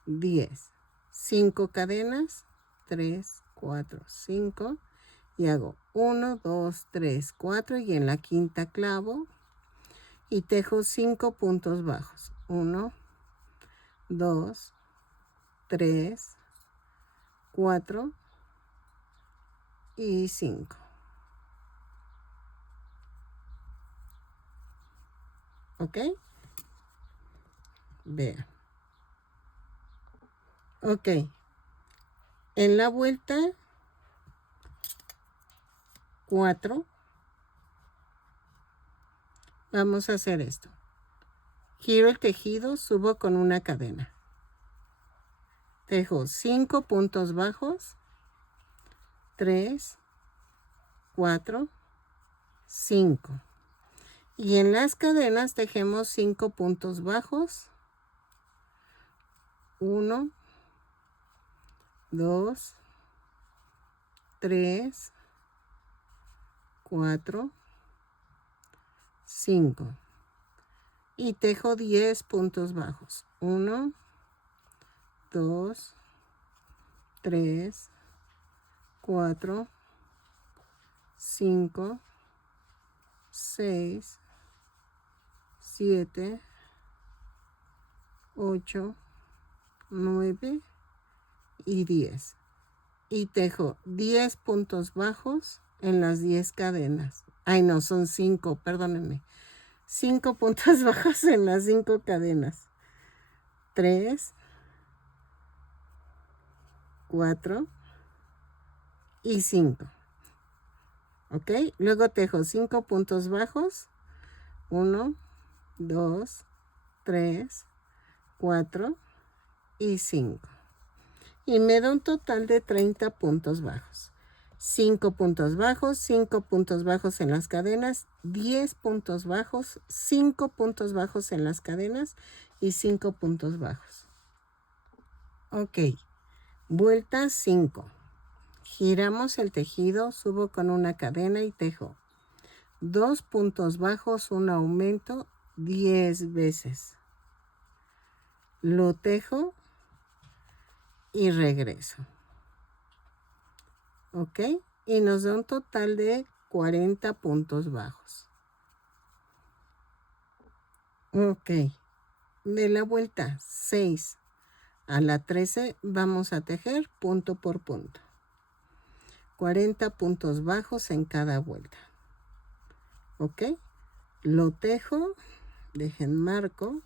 10. 5 cadenas, 3, 4, 5 y hago 1, 2, 3, 4 y en la quinta clavo y tejo 5 puntos bajos. 1, 2, 3, 4 y 5. ¿Ok? Vean. Ok. En la vuelta 4 vamos a hacer esto. Giro el tejido, subo con una cadena. Tejo 5 puntos bajos. 3, 4, 5. Y en las cadenas tejemos 5 puntos bajos. 1, 2, 3, 4, 5. Y tejo 10 puntos bajos. 1, 2, 3, 4, 5, 6, 7, 8, 9 y 10. Y tejo 10 puntos bajos en las 10 cadenas. Ay, no, son 5, perdónenme. 5 puntos bajos en las 5 cadenas. 3, 4 y 5. ¿Ok? Luego tejo 5 puntos bajos. 1, 2, 3, 4 y 5. Y me da un total de 30 puntos bajos. 5 puntos bajos, 5 puntos bajos en las cadenas, 10 puntos bajos, 5 puntos bajos en las cadenas y 5 puntos bajos. Ok, vuelta 5. Giramos el tejido, subo con una cadena y tejo 2 puntos bajos, un aumento 10 veces. Lo tejo y regreso. ¿Ok? Y nos da un total de 40 puntos bajos. Ok. De la vuelta 6 a la 13 vamos a tejer punto por punto. 40 puntos bajos en cada vuelta. ¿Ok? Lo tejo, dejen marco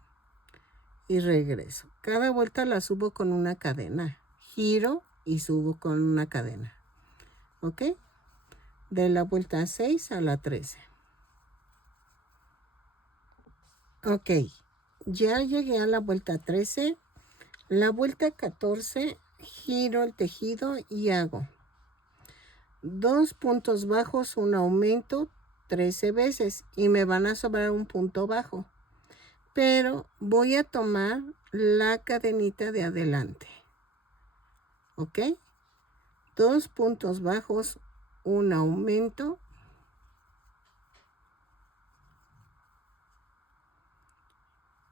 y regreso. Cada vuelta la subo con una cadena. Giro y subo con una cadena. ¿Ok? De la vuelta 6 a la 13. Ok, ya llegué a la vuelta 13. La vuelta 14, giro el tejido y hago 2 puntos bajos, un aumento 13 veces y me van a sobrar un punto bajo. Pero voy a tomar la cadenita de adelante. ¿Ok? 2 puntos bajos, un aumento.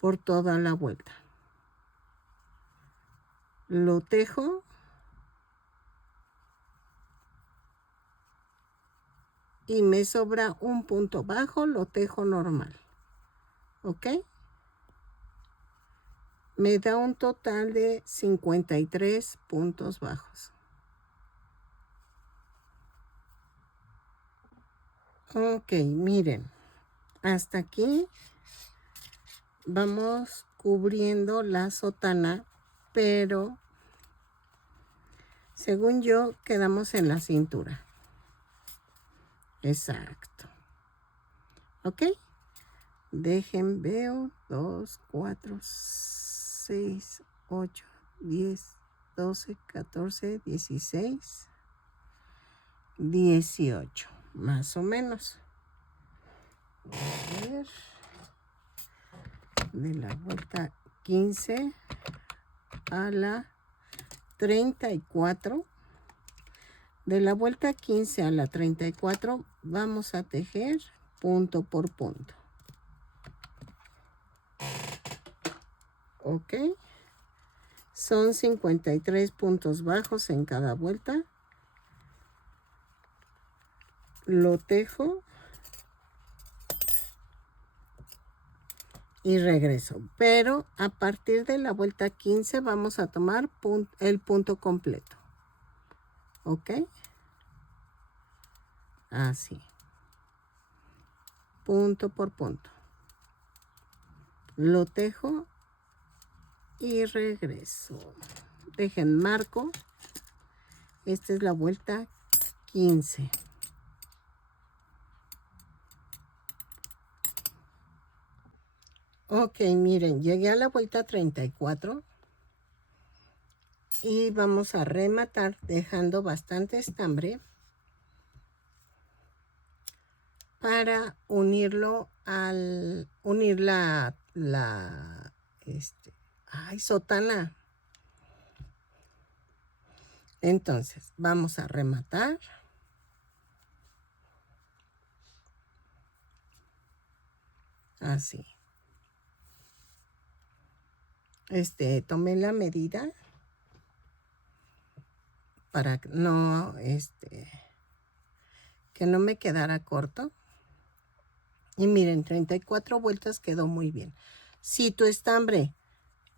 Por toda la vuelta. Lo tejo. Y me sobra un punto bajo, lo tejo normal. ¿Ok? Me da un total de 53 puntos bajos. Ok, miren. Hasta aquí vamos cubriendo la sotana, pero según yo quedamos en la cintura. Exacto. ¿Ok? Dejen, veo, 2, 4, 6, 8, 10, 12, 14, 16, 18, más o menos. A ver, de la vuelta 15 a la 34. De la vuelta 15 a la 34 vamos a tejer punto por punto. Ok. Son 53 puntos bajos en cada vuelta. Lo tejo. Y regreso. Pero a partir de la vuelta 15 vamos a tomar el punto completo. ¿Ok? Así. Punto por punto. Lo tejo y regreso. Dejen marco. Esta es la vuelta 15. Ok, miren, llegué a la vuelta 34 y vamos a rematar dejando bastante estambre para unirlo al unir la sotana. Entonces, vamos a rematar. Así. Tomé la medida para no, que no me quedara corto. Y miren, 34 vueltas quedó muy bien. Si tu estambre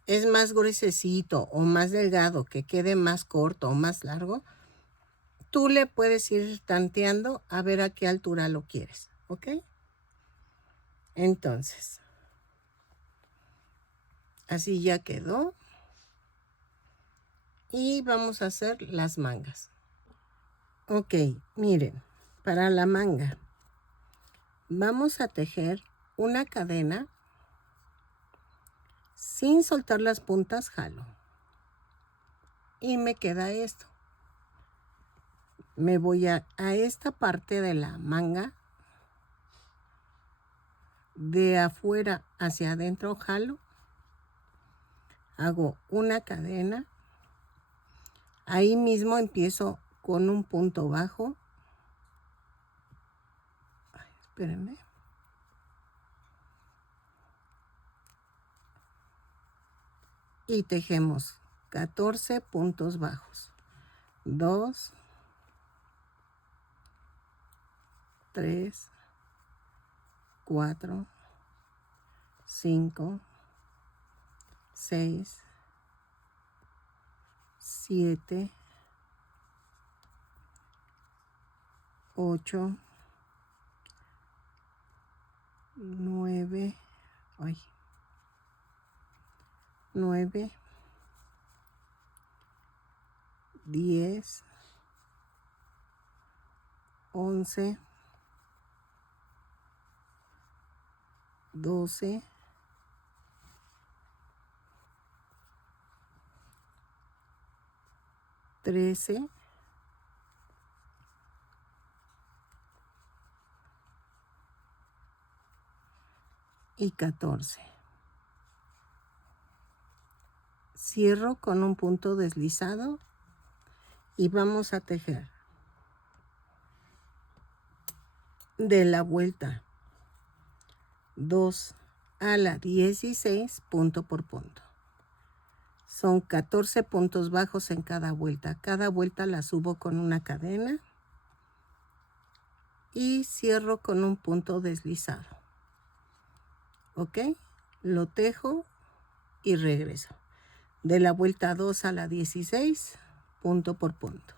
es más gruesecito o más delgado, que quede más corto o más largo, tú le puedes ir tanteando a ver a qué altura lo quieres, ¿ok? Entonces, así ya quedó. Y vamos a hacer las mangas. Ok, miren, para la manga vamos a tejer una cadena sin soltar las puntas, jalo. Y me queda esto. Me voy a esta parte de la manga, de afuera hacia adentro, jalo, hago una cadena, ahí mismo empiezo con un punto bajo. Ay, espérenme. Y tejemos 14 puntos bajos. 2, 3, 4, 5, 6, 7, 8, 9, 9, 10, 11, 12, 13, 14. Cierro con un punto deslizado y vamos a tejer de la vuelta 2 a la 16, punto por punto. Son 14 puntos bajos en cada vuelta. Cada vuelta la subo con una cadena y cierro con un punto deslizado. ¿Ok? Lo tejo y regreso. De la vuelta 2 a la 16, punto por punto.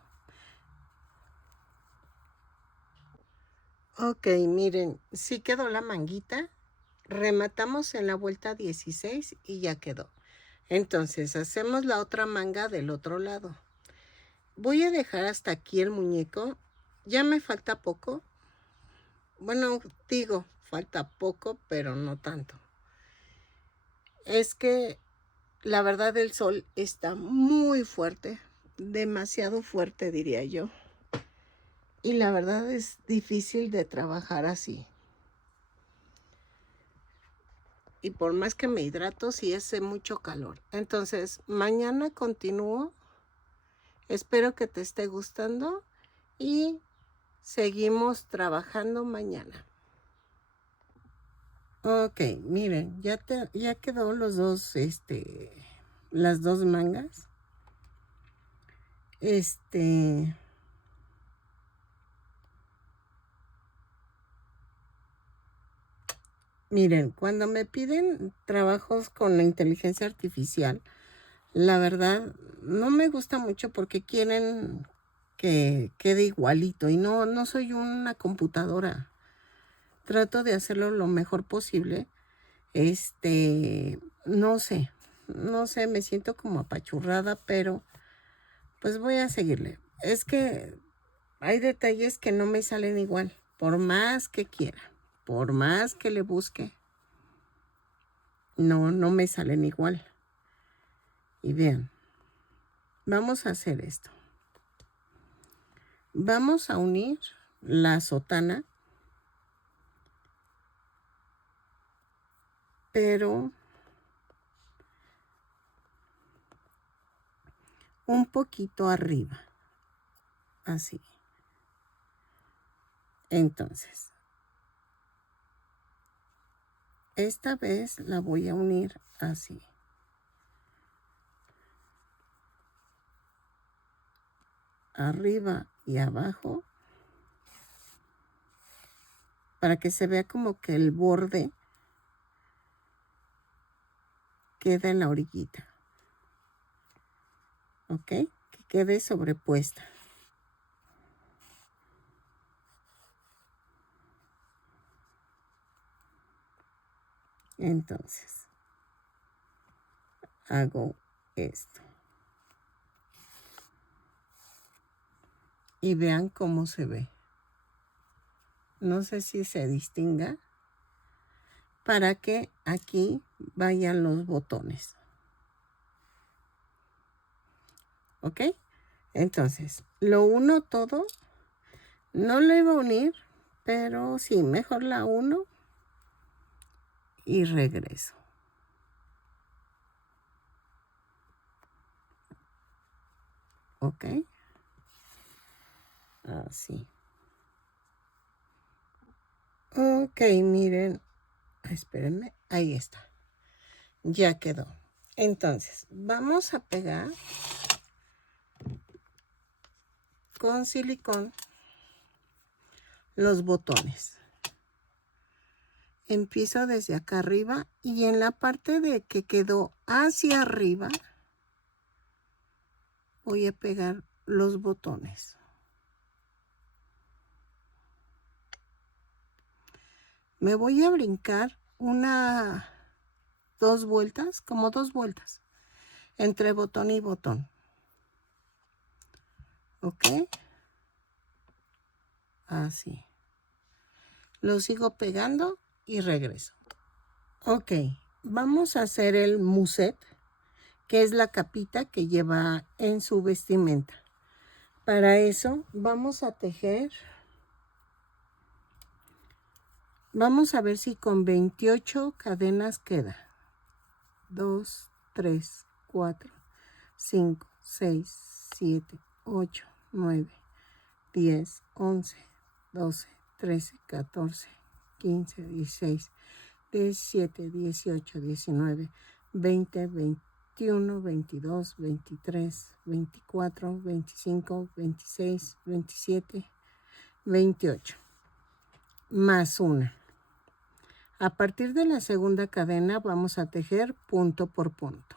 Ok, miren, sí quedó la manguita. Rematamos en la vuelta 16 y ya quedó. Entonces hacemos la otra manga del otro lado. Voy a dejar hasta aquí el muñeco. Ya me falta poco. Bueno, digo, falta poco, pero no tanto. Es que la verdad el sol está muy fuerte, demasiado fuerte diría yo. Y la verdad es difícil de trabajar así. Y por más que me hidrato, sí hace mucho calor. Entonces, mañana continúo. Espero que te esté gustando y seguimos trabajando mañana. Ok, miren, ya quedó los dos, las dos mangas. Miren, cuando me piden trabajos con la inteligencia artificial, la verdad no me gusta mucho porque quieren que quede igualito y no soy una computadora. Trato de hacerlo lo mejor posible. No sé, me siento como apachurrada, pero pues voy a seguirle. Es que hay detalles que no me salen igual, por más que quiera, por más que le busque. No me salen igual. Y vean, vamos a hacer esto. Vamos a unir la sotana, pero un poquito arriba, así. Entonces, esta vez la voy a unir así. arriba y abajo, para que se vea como que el borde queda en la orillita. ¿Ok? Que quede sobrepuesta. Entonces, hago esto. Y vean cómo se ve. No sé si se distinga. Para que aquí vayan los botones. ¿Ok? Entonces, lo uno todo. No lo iba a unir, pero sí, mejor la uno. Y regreso. ¿Ok? Así. Ok, miren. Espérenme. Ahí está. Ya quedó. Entonces, vamos a pegar con silicón los botones. Empiezo desde acá arriba y en la parte de que quedó hacia arriba voy a pegar los botones. Me voy a brincar dos vueltas, como 2 vueltas, entre botón y botón. ¿Ok? Así. Lo sigo pegando y regreso. Ok, vamos a hacer el muset, que es la capita que lleva en su vestimenta. Para eso vamos a tejer. Vamos a ver si con 28 cadenas queda. 2, 3, 4, 5, 6, 7, 8, 9, 10, 11, 12, 13, 14, 15, 16, 17, 18, 19, 20, 21, 22, 23, 24, 25, 26, 27, 28. Más una. A partir de la segunda cadena vamos a tejer punto por punto.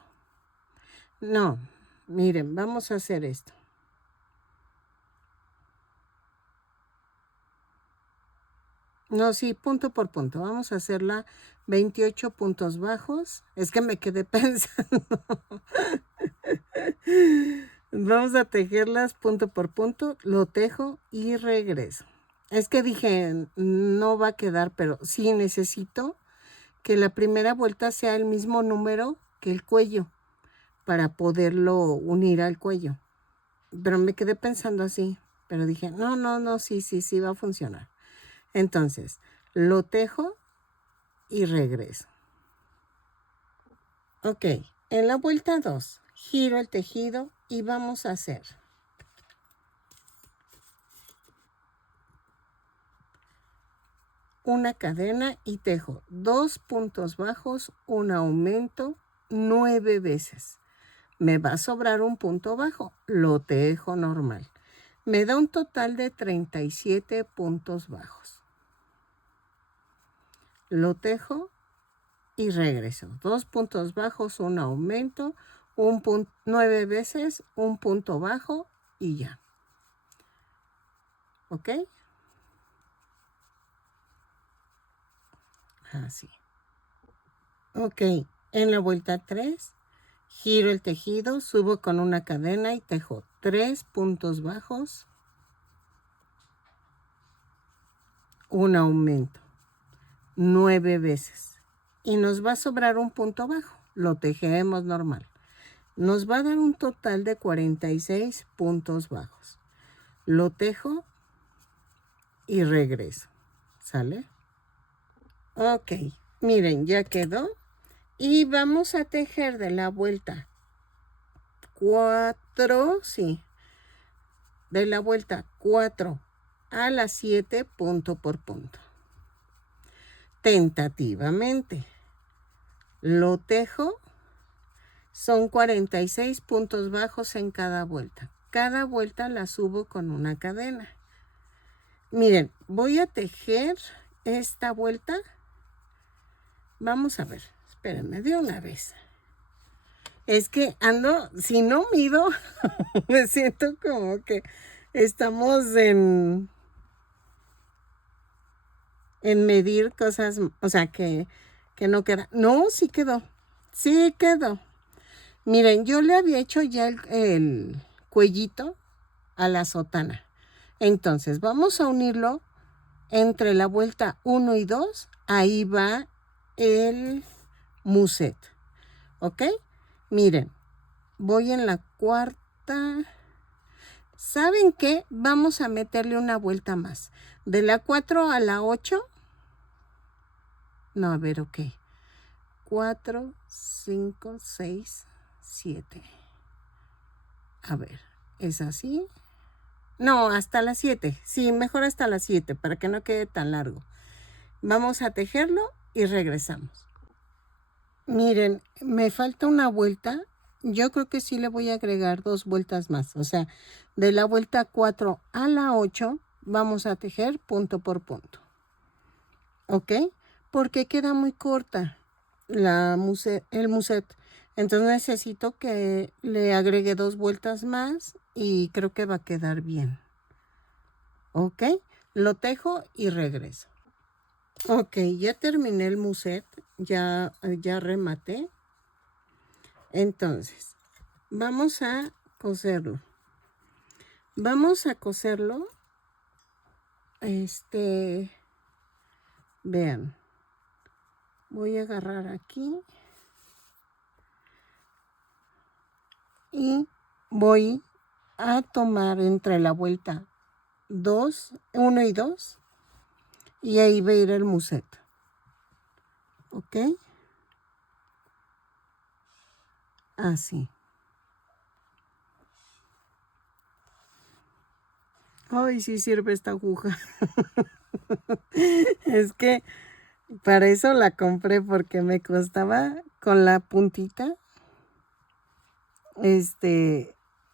No, miren, vamos a hacer esto. No, sí, punto por punto. Vamos a hacerla 28 puntos bajos. Es que me quedé pensando. Vamos a tejerlas punto por punto. Lo tejo y regreso. Es que dije, no va a quedar, pero sí necesito que la primera vuelta sea el mismo número que el cuello para poderlo unir al cuello. Pero me quedé pensando así, pero dije, no, sí va a funcionar. Entonces, lo tejo y regreso. Ok, en la vuelta 2, giro el tejido y vamos a hacer una cadena y tejo 2 puntos bajos, un aumento 9 veces. Me va a sobrar un punto bajo, lo tejo normal. Me da un total de 37 puntos bajos. Lo tejo y regreso. 2 puntos bajos, un aumento, 9 veces, un punto bajo y ya. ¿Ok? Así. Ok, en la vuelta 3, giro el tejido, subo con una cadena y tejo 3 puntos bajos, un aumento, 9 veces. Y nos va a sobrar un punto bajo, lo tejeremos normal. Nos va a dar un total de 46 puntos bajos. Lo tejo y regreso. ¿Sale? Ok, miren, ya quedó. Y vamos a tejer de la vuelta 4, sí, de la vuelta 4 a la 7 punto por punto. Tentativamente. Lo tejo, son 46 puntos bajos en cada vuelta. cada vuelta la subo con una cadena. Miren, voy a tejer esta vuelta. Vamos a ver, espérenme de una vez. Es que ando, si no mido, me siento como que estamos en medir cosas, o sea, que no queda. No, sí quedó. Sí quedó. Miren, yo le había hecho ya el cuellito a la sotana. Entonces, vamos a unirlo entre la vuelta 1 y 2. Ahí va el muset. ¿Ok? Miren, voy en la cuarta. ¿Saben qué? Vamos a meterle una vuelta más. De la 4 a la 8. No, a ver, ok. 4, 5, 6, 7. A ver, ¿es así? No, hasta las 7. Sí, mejor hasta las 7 para que no quede tan largo. Vamos a tejerlo y regresamos. Miren, me falta una vuelta. Yo creo que sí le voy a agregar 2 vueltas más. O sea, de la vuelta 4 a la 8 vamos a tejer punto por punto. ¿Ok? Porque queda muy corta el muset. Entonces necesito que le agregue 2 vueltas más y creo que va a quedar bien. ¿Ok? Lo tejo y regreso. Ok, ya terminé el muset, ya rematé. Entonces, vamos a coserlo. Vamos a coserlo. Vean. Voy a agarrar aquí. Y voy a tomar entre la vuelta 1 y 2. Y ahí va a ir el muset. ¿Ok? Así. Ay, sí sirve esta aguja. Es que para eso la compré porque me costaba con la puntita.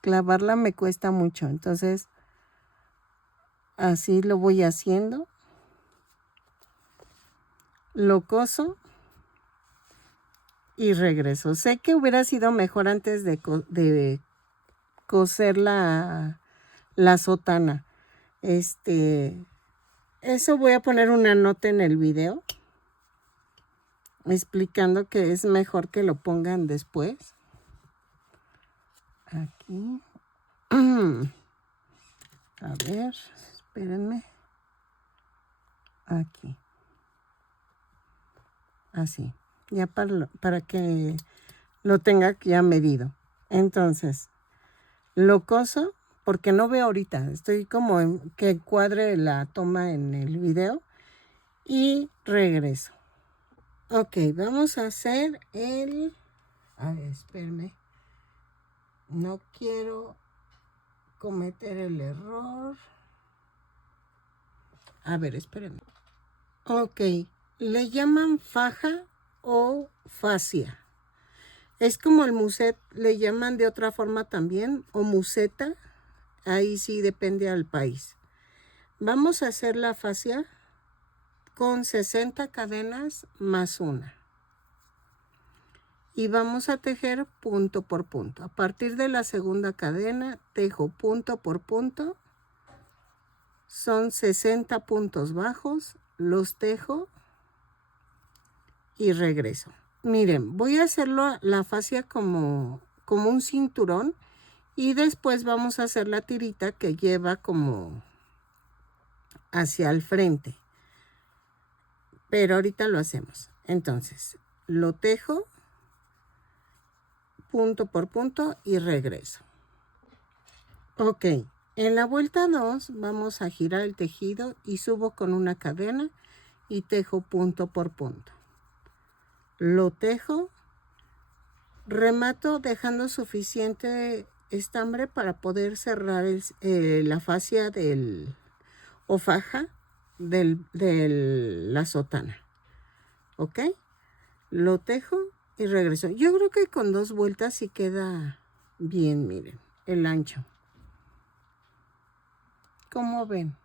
Clavarla me cuesta mucho. Entonces, así lo voy haciendo. Lo coso y regreso. Sé que hubiera sido mejor antes de coser la sotana. Eso voy a poner una nota en el video explicando que es mejor que lo pongan después. Aquí. A ver, espérenme. Aquí. Así. Ya para que lo tenga ya medido. Entonces, lo coso porque no veo ahorita. Estoy como que cuadre la toma en el video. Y regreso. Ok, vamos a hacer el... A ver, espérenme. No quiero cometer el error. A ver, espérenme. Ok, le llaman faja o fascia. Es como el muset, le llaman de otra forma también, o museta. Ahí sí depende al país. Vamos a hacer la fascia con 60 cadenas más una. Y vamos a tejer punto por punto. A partir de la segunda cadena, tejo punto por punto. Son 60 puntos bajos, los tejo y regreso. Miren, voy a hacerlo la fascia como un cinturón y después vamos a hacer la tirita que lleva como hacia el frente. Pero ahorita lo hacemos. Entonces, lo tejo punto por punto y regreso. Ok, en la vuelta 2 vamos a girar el tejido y subo con una cadena y tejo punto por punto. Lo tejo, remato dejando suficiente estambre para poder cerrar la fascia o faja de la sotana. ¿Ok? Lo tejo y regreso. Yo creo que con 2 vueltas sí queda bien, miren, el ancho. ¿Cómo ven?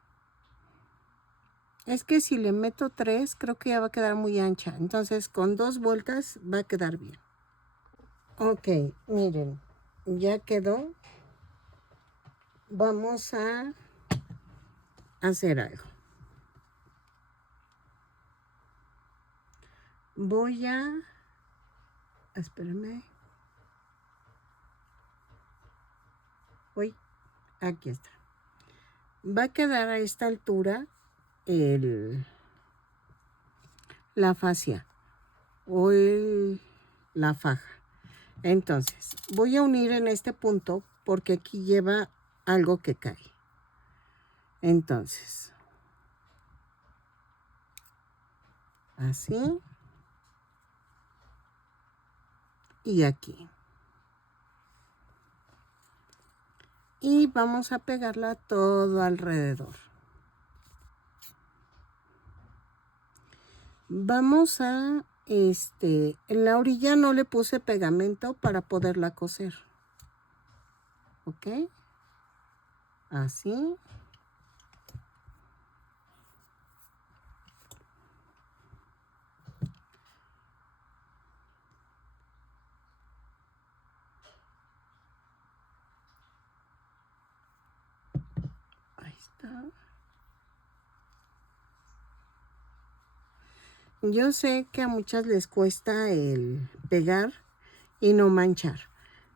Es que si le meto 3, creo que ya va a quedar muy ancha. Entonces, con 2 vueltas va a quedar bien. Ok, miren, ya quedó. Vamos a hacer algo. Voy a... Espérenme. Uy, aquí está. Va a quedar a esta altura la fascia o la faja. Entonces, voy a unir en este punto porque aquí lleva algo que cae. Entonces, así y aquí. Y vamos a pegarla todo alrededor. Vamos a, en la orilla no le puse pegamento para poderla coser. ¿Ok? Así. Ahí está. Yo sé que a muchas les cuesta el pegar y no manchar.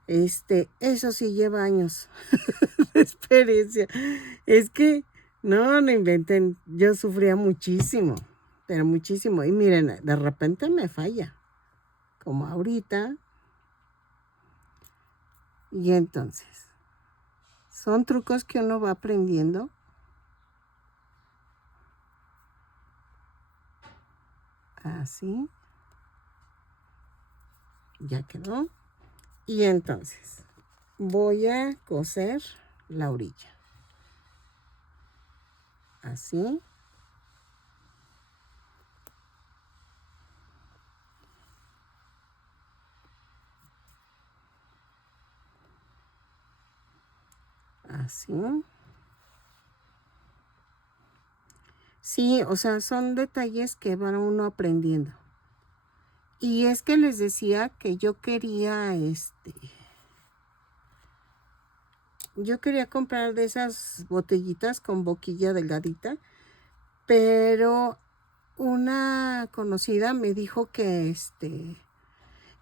Eso sí lleva años de experiencia. Es que, no inventen, yo sufría muchísimo, pero muchísimo. Y miren, de repente me falla, como ahorita. Y entonces, son trucos que uno va aprendiendo. Así. Ya quedó. Y entonces, voy a coser la orilla. Así. Así. Sí, o sea, son detalles que van uno aprendiendo. Y es que les decía que yo quería, yo quería comprar de esas botellitas con boquilla delgadita, pero una conocida me dijo que,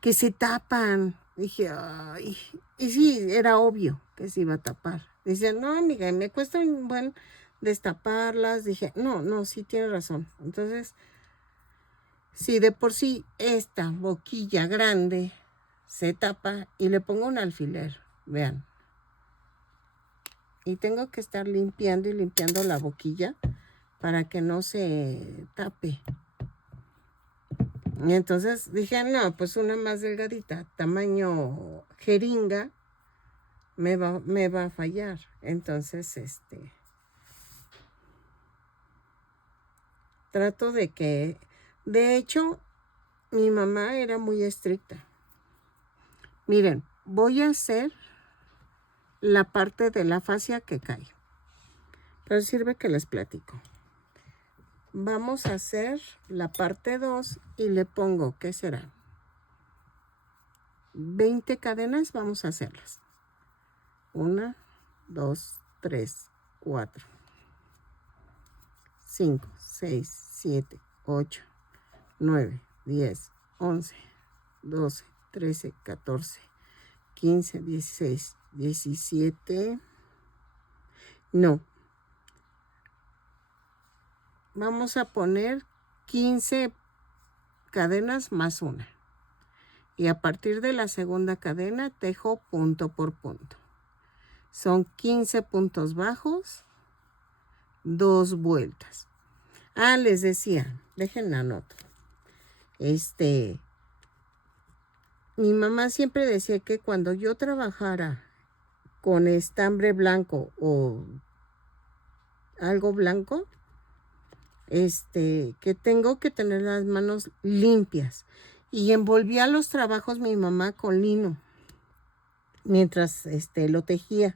que se tapan. Dije, ay, y sí, era obvio que se iba a tapar. Dice, no, amiga, me cuesta un buen destaparlas. Dije, no, sí tiene razón. Entonces, si de por sí esta boquilla grande se tapa y le pongo un alfiler, vean. Y tengo que estar limpiando y limpiando la boquilla para que no se tape. Y entonces dije, no, pues una más delgadita, tamaño jeringa, me va a fallar. Entonces, trato de que, de hecho, mi mamá era muy estricta. Miren, voy a hacer la parte de la fascia que cae. Pero sirve que les platico. Vamos a hacer la parte 2 y le pongo, ¿qué será? 20 cadenas, vamos a hacerlas. 1, 2, 3, 4, 5, 6, 7, 8, 9, 10, 11, 12, 13, 14, 15, 16, 17. No. Vamos a poner 15 cadenas más una. Y a partir de la segunda cadena tejo punto por punto. Son 15 puntos bajos, 2 vueltas. Les decía, déjenme anoto. Mi mamá siempre decía que cuando yo trabajara con estambre blanco o algo blanco, que tengo que tener las manos limpias. Y envolvía los trabajos mi mamá con lino mientras lo tejía.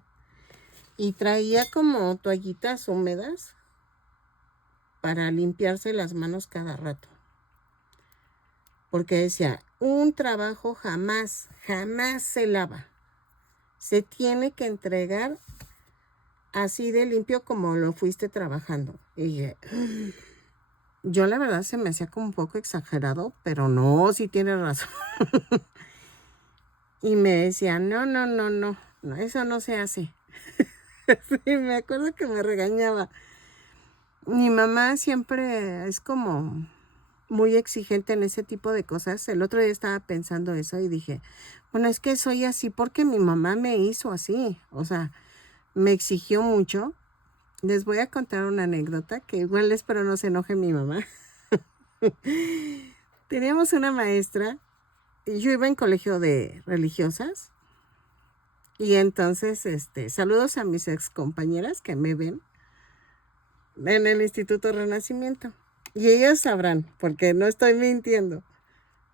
y traía como toallitas húmedas para limpiarse las manos cada rato. Porque decía, un trabajo jamás se lava. Se tiene que entregar así de limpio como lo fuiste trabajando. Y dije, yo la verdad se me hacía como un poco exagerado, pero no, sí tiene razón. Y me decía, no, eso no se hace. Sí, me acuerdo que me regañaba. Mi mamá siempre es como muy exigente en ese tipo de cosas. El otro día estaba pensando eso y dije, bueno, es que soy así porque mi mamá me hizo así. O sea, me exigió mucho. Les voy a contar una anécdota que igual espero no se enoje mi mamá. Teníamos una maestra, y yo iba en colegio de religiosas, y entonces, saludos a mis ex compañeras que me ven en el Instituto Renacimiento. Y ellas sabrán, porque no estoy mintiendo.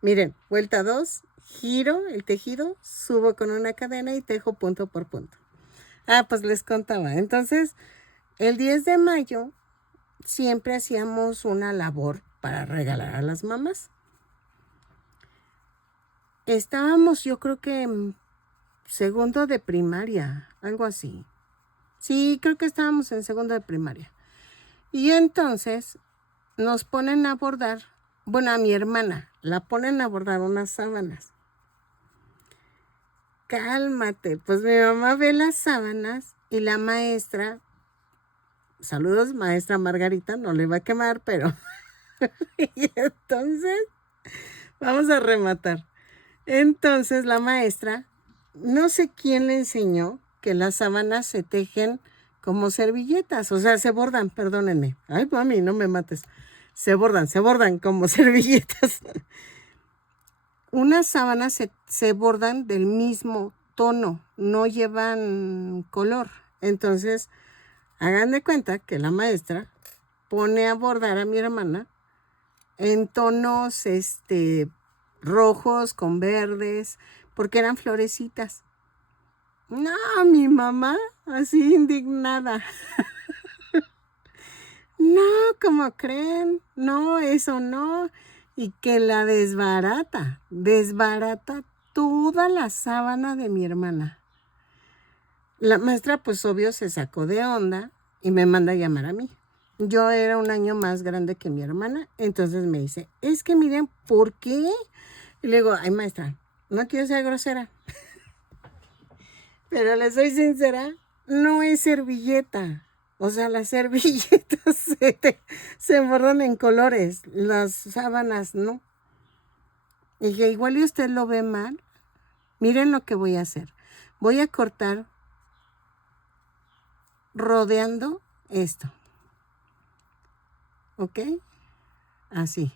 Miren, vuelta 2, giro el tejido, subo con una cadena y tejo punto por punto. Pues les contaba. Entonces, el 10 de mayo siempre hacíamos una labor para regalar a las mamás. Estábamos, yo creo que en segundo de primaria, algo así. Sí, creo que estábamos en segundo de primaria. Y entonces nos ponen a bordar, bueno, a mi hermana, la ponen a bordar unas sábanas. Cálmate, pues mi mamá ve las sábanas y la maestra, saludos maestra Margarita, no le va a quemar, pero... y entonces, vamos a rematar. Entonces la maestra, no sé quién le enseñó que las sábanas se tejen como servilletas, o sea, se bordan, perdónenme. Ay, mami, no me mates. Se bordan como servilletas. Unas sábanas se bordan del mismo tono, no llevan color. Entonces, hagan de cuenta que la maestra pone a bordar a mi hermana en tonos rojos con verdes, porque eran florecitas. No, mi mamá, así indignada. No, ¿cómo creen? No, eso no. Y que la desbarata toda la sábana de mi hermana. La maestra, pues obvio, se sacó de onda y me manda a llamar a mí. Yo era un año más grande que mi hermana, entonces me dice, es que miren, ¿por qué? Y le digo, ay maestra, no quiero ser grosera, pero le soy sincera, no es servilleta. O sea, las servilletas se bordan en colores, las sábanas no. Y que igual y usted lo ve mal, miren lo que voy a hacer. Voy a cortar rodeando esto. ¿Ok? Así.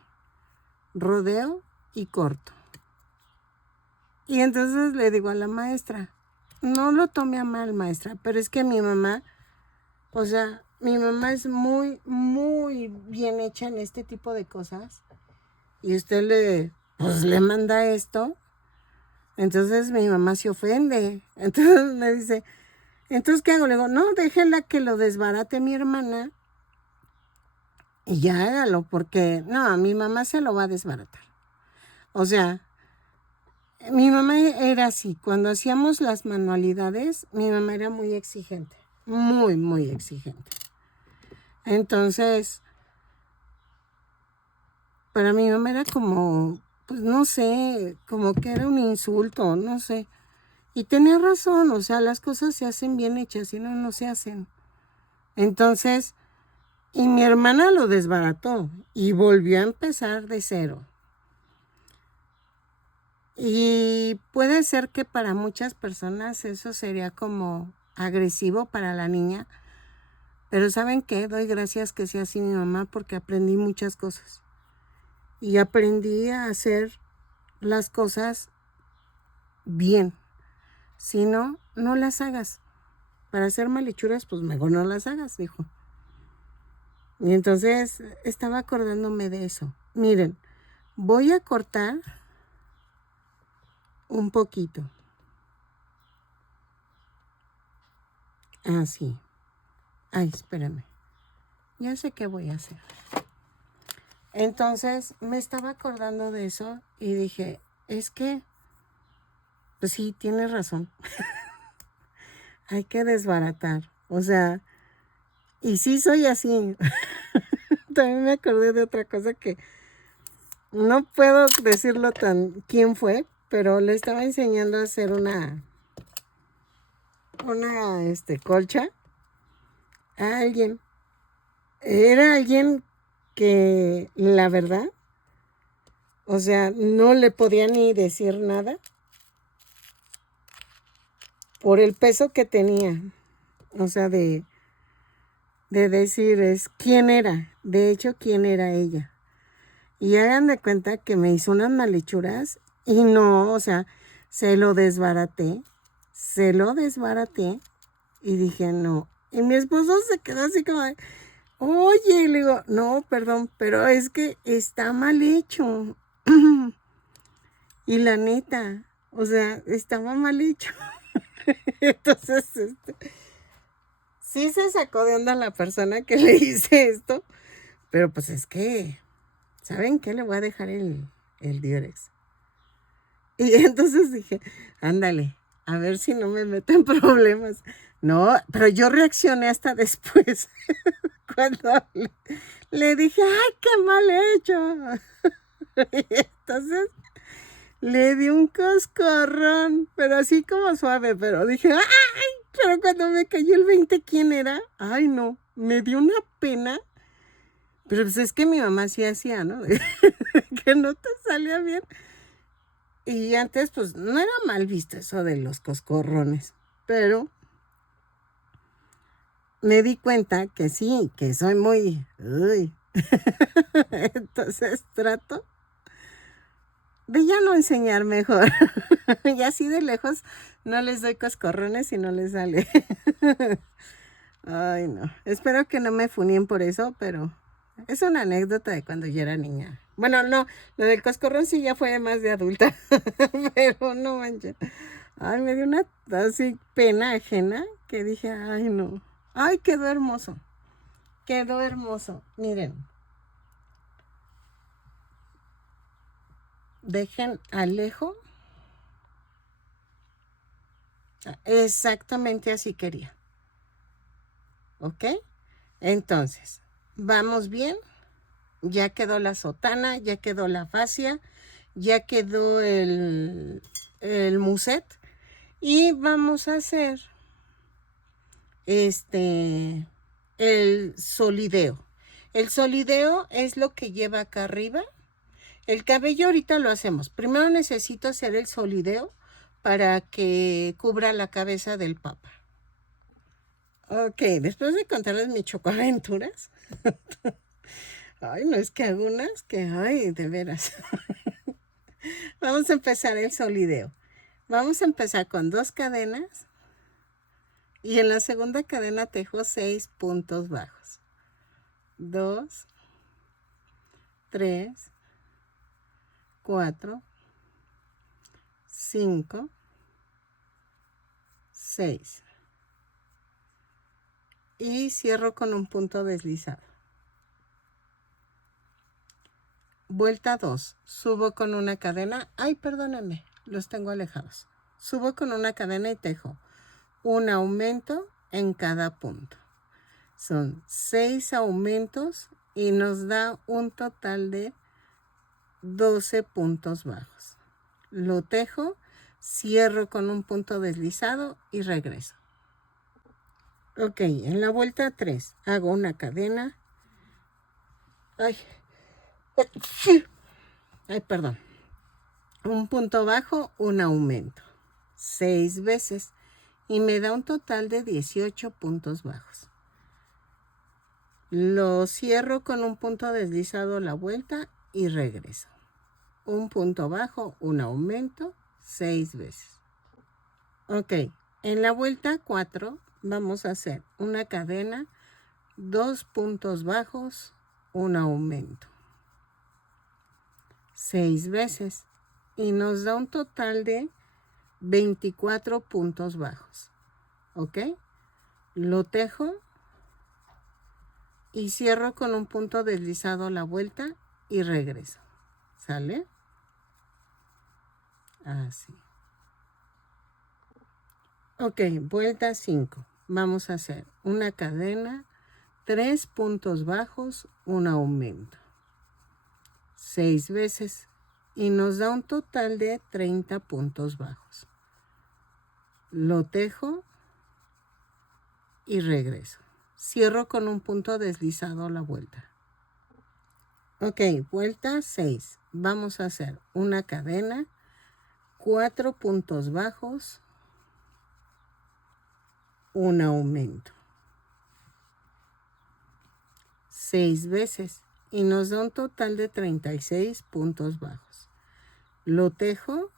Rodeo y corto. Y entonces le digo a la maestra, no lo tome a mal, maestra, pero es que mi mamá, o sea, mi mamá es muy, muy bien hecha en este tipo de cosas. Y usted le manda esto. Entonces mi mamá se ofende. Entonces me dice, ¿entonces qué hago? Le digo, no, déjela que lo desbarate mi hermana y ya hágalo, porque no, mi mamá se lo va a desbaratar. O sea, mi mamá era así. Cuando hacíamos las manualidades, mi mamá era muy exigente. Muy, muy exigente. Entonces, para mi mamá era como, pues no sé, como que era un insulto, no sé. Y tenía razón, o sea, las cosas se hacen bien hechas y no se hacen. Entonces, y mi hermana lo desbarató y volvió a empezar de cero. Y puede ser que para muchas personas eso sería como agresivo para la niña, pero ¿saben qué? Doy gracias que sea así mi mamá porque aprendí muchas cosas. Y aprendí a hacer las cosas bien. Si no, no las hagas. Para hacer malichuras, pues mejor no las hagas, dijo. Y entonces estaba acordándome de eso. Miren, voy a cortar un poquito. Ah, sí. Ay, espérame. Ya sé qué voy a hacer. Entonces me estaba acordando de eso y dije, es que, pues sí, tienes razón. Hay que desbaratar. O sea, y sí soy así. También me acordé de otra cosa que no puedo decirlo tan quién fue, pero le estaba enseñando a hacer una colcha a alguien. Era alguien que la verdad, o sea, no le podía ni decir nada por el peso que tenía. O sea, de decir es quién era, de hecho, quién era ella. Y hagan de cuenta que me hizo unas malhechuras y no, o sea, se lo desbaraté y dije no. Y mi esposo se quedó así como de, oye, y le digo, no, perdón, pero es que está mal hecho. Y la neta, o sea, estaba mal hecho. Entonces, sí se sacó de onda la persona que le hice esto, pero pues es que, ¿saben qué? Le voy a dejar el Durex. Y entonces dije, ándale, a ver si no me meten problemas. No, pero yo reaccioné hasta después, cuando le dije, ay, qué mal hecho. Y entonces le di un coscorrón, pero así como suave, pero dije, ay, pero cuando me cayó el 20, ¿quién era? Ay, no, me dio una pena. Pero pues es que mi mamá sí hacía, ¿no? Que no te salía bien. Y antes, pues, no era mal visto eso de los coscorrones. Pero me di cuenta que sí, que soy muy... Uy. Entonces trato de ya no enseñar mejor. Y así de lejos no les doy coscorrones y no les sale. Ay, no. Espero que no me funien por eso, pero es una anécdota de cuando yo era niña. Bueno, no, lo del coscorrón sí ya fue más de adulta. Pero no manches. Ay, me dio una así pena ajena que dije, ay, no. Ay, quedó hermoso. Quedó hermoso. Miren. Dejen Alejo. Exactamente así quería. ¿Ok? Entonces, vamos bien. Ya quedó la sotana, ya quedó la fascia, ya quedó el muset. Y vamos a hacer el solideo. El solideo es lo que lleva acá arriba. El cabello ahorita lo hacemos. Primero necesito hacer el solideo para que cubra la cabeza del papa. Ok, después de contarles mis chocoaventuras. Ay, no, es que algunas que, ay, de veras. Vamos a empezar el solideo. Vamos a empezar con 2 cadenas. Y en la segunda cadena tejo 6 puntos bajos. 2, 3, 4, 5, 6. Y cierro con un punto deslizado. Vuelta 2. Subo con una cadena. Ay, perdónenme, los tengo alejados. Subo con una cadena y tejo un aumento en cada punto. Son 6 aumentos y nos da un total de 12 puntos bajos. Lo tejo, cierro con un punto deslizado y regreso. Ok, en la vuelta 3 hago una cadena. Ay, perdón. Un punto bajo, un aumento. 6 veces y me da un total de 18 puntos bajos. Lo cierro con un punto deslizado la vuelta y regreso. Un punto bajo, un aumento, 6 veces. Ok, en la vuelta 4 vamos a hacer una cadena, 2 puntos bajos, un aumento. 6 veces y nos da un total de 24 puntos bajos. ¿Ok? lo tejo y cierro con un punto deslizado a la vuelta y regreso. ¿Sale? Así. Ok, vuelta 5. Vamos a hacer una cadena, 3 puntos bajos, un aumento. 6 veces y nos da un total de 30 puntos bajos. Lo tejo y regreso. Cierro con un punto deslizado a la vuelta. Ok, vuelta 6. Vamos a hacer una cadena, 4 puntos bajos, un aumento. 6 veces y nos da un total de 36 puntos bajos. Lo tejo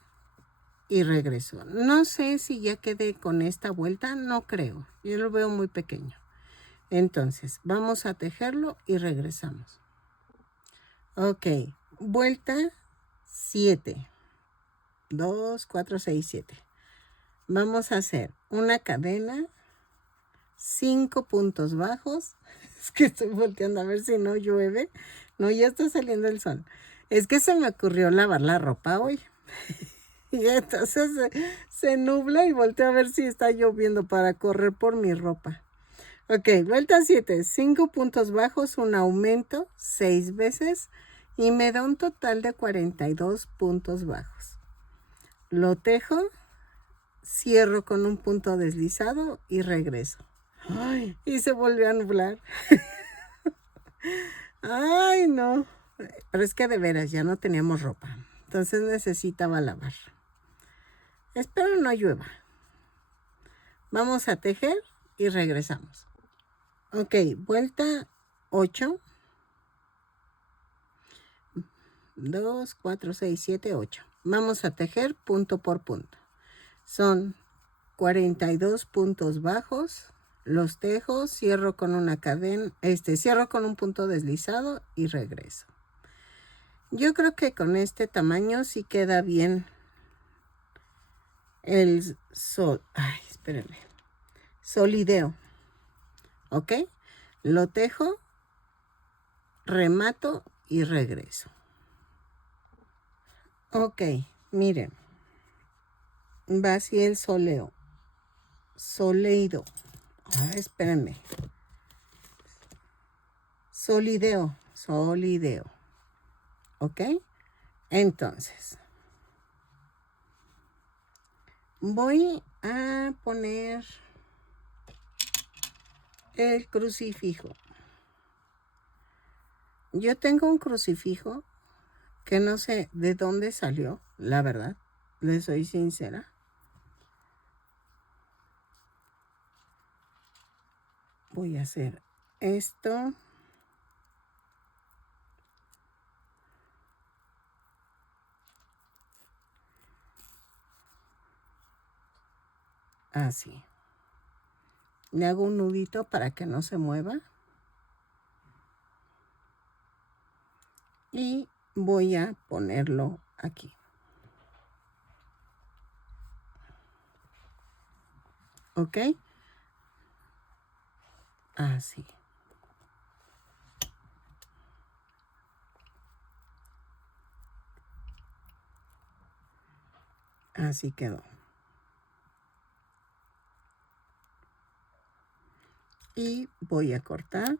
y regreso. No sé si ya quedé con esta vuelta, no creo. Yo lo veo muy pequeño. Entonces, vamos a tejerlo y regresamos. Ok, vuelta 7. 2, 4, 6, 7. Vamos a hacer una cadena, 5 puntos bajos. Es que estoy volteando a ver si no llueve. No, ya está saliendo el sol. Es que se me ocurrió lavar la ropa hoy. Y entonces se nubla y volteo a ver si está lloviendo para correr por mi ropa. Ok, vuelta 7. 5 puntos bajos, un aumento 6 veces y me da un total de 42 puntos bajos. Lo tejo, cierro con un punto deslizado y regreso. Ay, y se volvió a nublar. Ay, no. Pero es que de veras ya no teníamos ropa. Entonces necesitaba lavar. Espero no llueva. Vamos a tejer y regresamos. Ok, vuelta 8. 2, 4, 6, 7, 8. Vamos a tejer punto por punto. Son 42 puntos bajos. Los tejo, cierro con una cadena, cierro con un punto deslizado y regreso. Yo creo que con este tamaño sí queda bien el solideo. ¿Ok? Lo tejo, remato y regreso. Ok, miren. Va así el soleido. Espérenme. Solideo. ¿Ok? Entonces, voy a poner el crucifijo. Yo tengo un crucifijo que no sé de dónde salió, la verdad. Les soy sincera. Voy a hacer esto. Así. Le hago un nudito para que no se mueva. Y voy a ponerlo aquí. ¿Ok? Así. Así quedó. Y voy a cortar.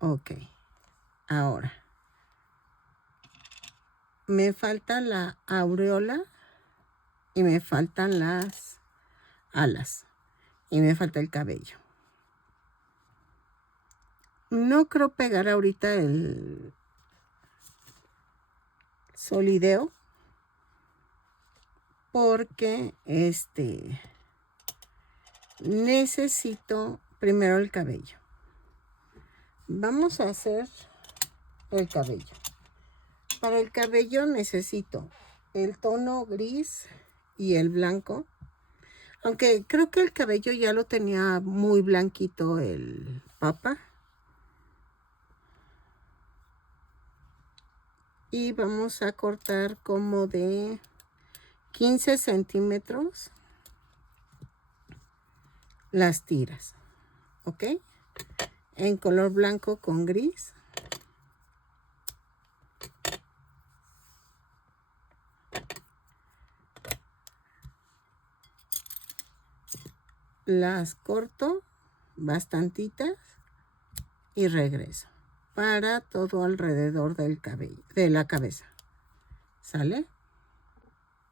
Ok. Ahora. Me falta la aureola y me faltan las alas y me falta el cabello. No creo pegar ahorita el solideo porque necesito primero el cabello. Vamos a hacer el cabello. Para el cabello necesito el tono gris y el blanco. Aunque creo que el cabello ya lo tenía muy blanquito el papa. y vamos a cortar como de 15 centímetros las tiras, ¿ok? En color blanco con gris. Las corto bastantitas y regreso para todo alrededor del cabello, de la cabeza. ¿Sale?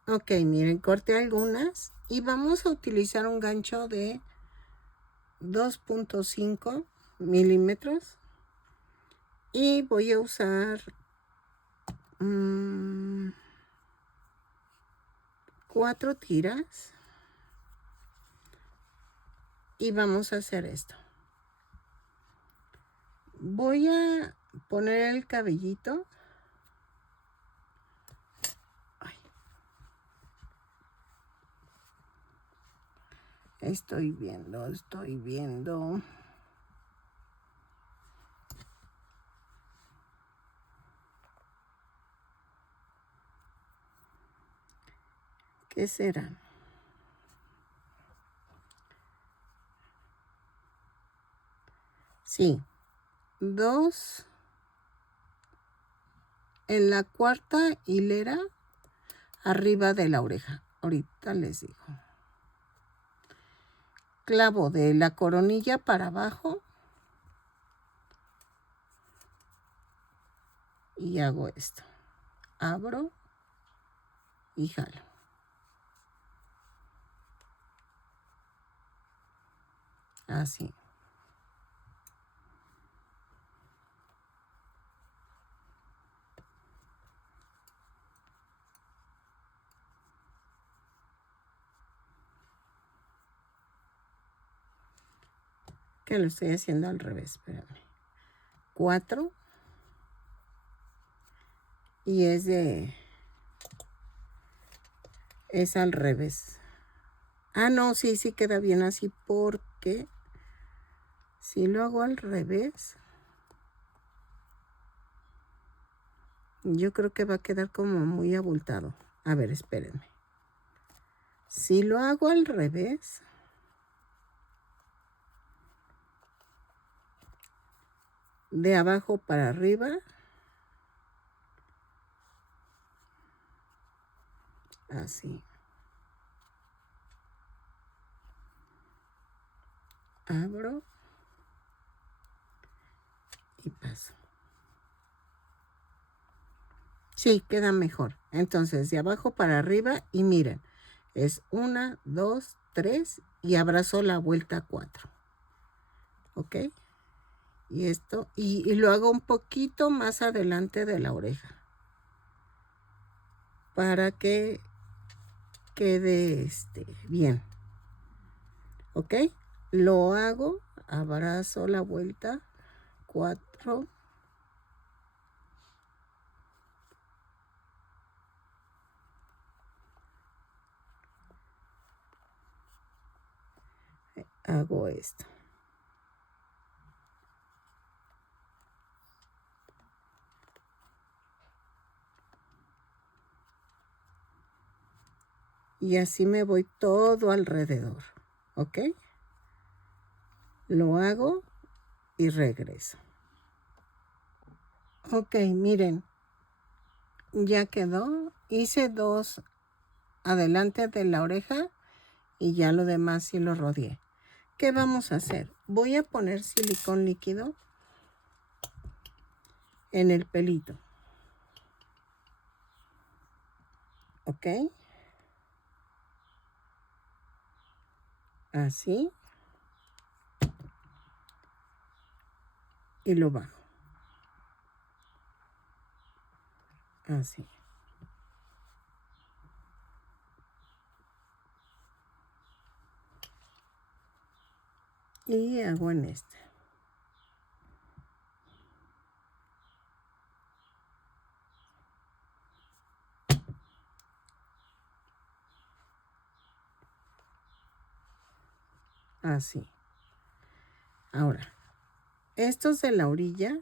Ok, miren, corté algunas y vamos a utilizar un gancho de 2.5 milímetros y voy a usar 4 tiras y vamos a hacer esto. Voy a poner el cabellito. Ay. Estoy viendo. ¿Qué será? Sí, 2 en la cuarta hilera arriba de la oreja. Ahorita les digo. Clavo de la coronilla para abajo y hago esto. Abro y jalo. Así. Que lo estoy haciendo al revés, espérame. 4 y es al revés. Ah, no, sí queda bien así porque si lo hago al revés, yo creo que va a quedar como muy abultado. A ver, espérenme. Si lo hago al revés, de abajo para arriba, así. Abro y paso. Sí, queda mejor. Entonces, de abajo para arriba y miren, es 1, 2, 3 y abrazo la vuelta 4. ¿Ok? Y esto, y lo hago un poquito más adelante de la oreja para que quede bien. ¿Ok? Lo hago, abrazo la vuelta 4. Hago esto. Y así me voy todo alrededor. ¿Ok? Lo hago y regreso. Ok, miren. Ya quedó. Hice 2 adelante de la oreja y ya lo demás sí lo rodeé. ¿Qué vamos a hacer? Voy a poner silicón líquido en el pelito. ¿Ok? Así. Y lo bajo. Así. Y hago en este. Así. Ahora, estos de la orilla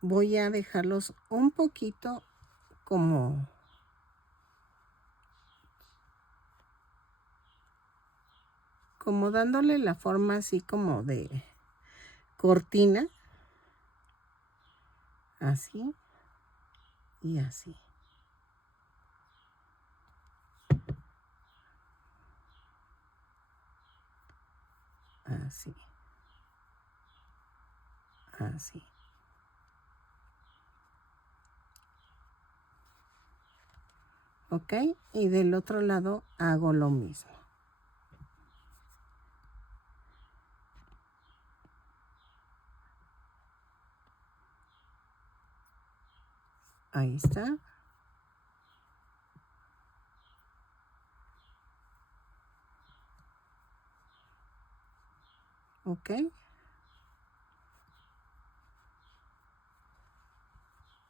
voy a dejarlos un poquito como dándole la forma así como de cortina, así y así. Así. Así. ¿Ok? Y del otro lado hago lo mismo. Ahí está. ¿Ok?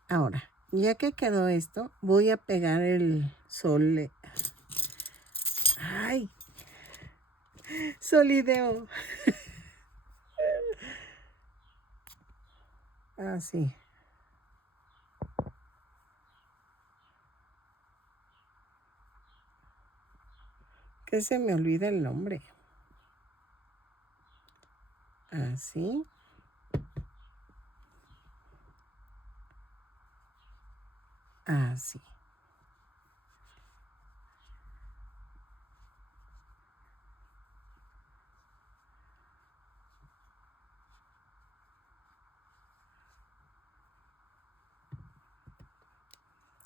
Ahora, ya que quedó esto, voy a pegar el sol. ¡Ay! Solideo. Así. Que se me olvida el nombre. Así. Así.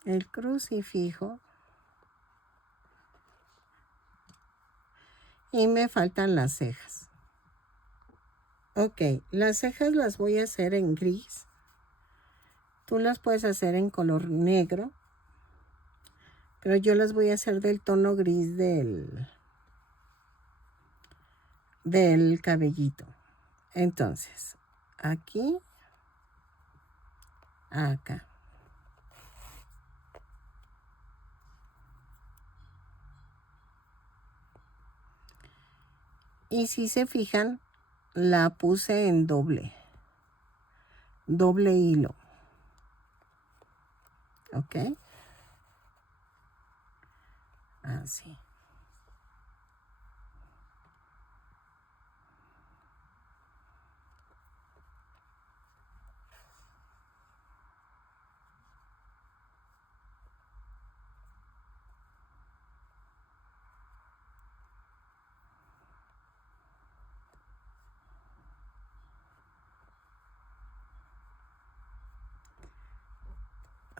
El crucifijo. Y me faltan las cejas. Ok, las cejas las voy a hacer en gris. Tú las puedes hacer en color negro. Pero yo las voy a hacer del tono gris del cabellito. Entonces, aquí, acá. Y si se fijan, la puse en doble hilo. ¿Ok? Así.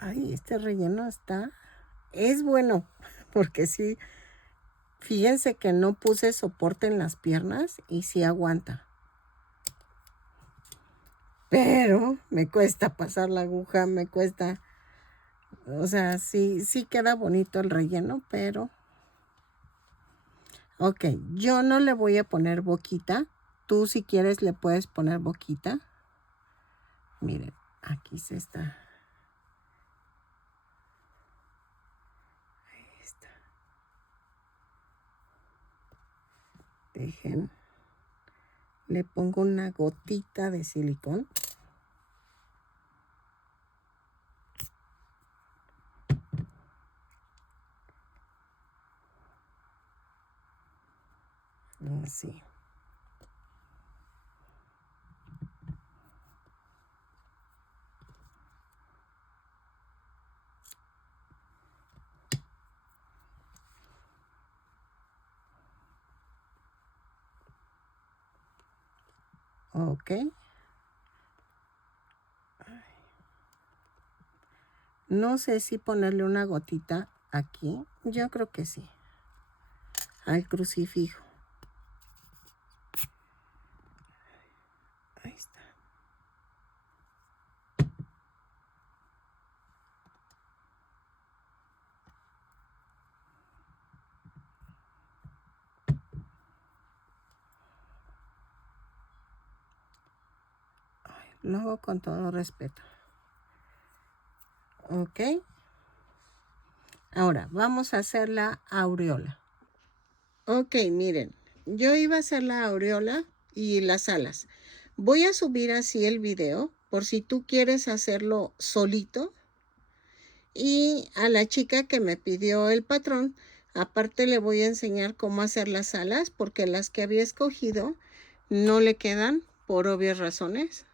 Ay, este relleno es bueno, porque sí, fíjense que no puse soporte en las piernas y sí aguanta. Pero me cuesta pasar la aguja, me cuesta, o sea, sí queda bonito el relleno, pero... Ok, yo no le voy a poner boquita. Tú si quieres le puedes poner boquita. Miren, aquí se está. Ahí está. Dejen. Le pongo una gotita de silicón. Así. Ok. No sé si ponerle una gotita aquí. Yo creo que sí. Al crucifijo. Ahí está. Lo hago con todo respeto. Ok. Ahora vamos a hacer la aureola. Ok, miren. Yo iba a hacer la aureola y las alas. Voy a subir así el video por si tú quieres hacerlo solito. Y a la chica que me pidió el patrón, aparte le voy a enseñar cómo hacer las alas, porque las que había escogido no le quedan por obvias razones.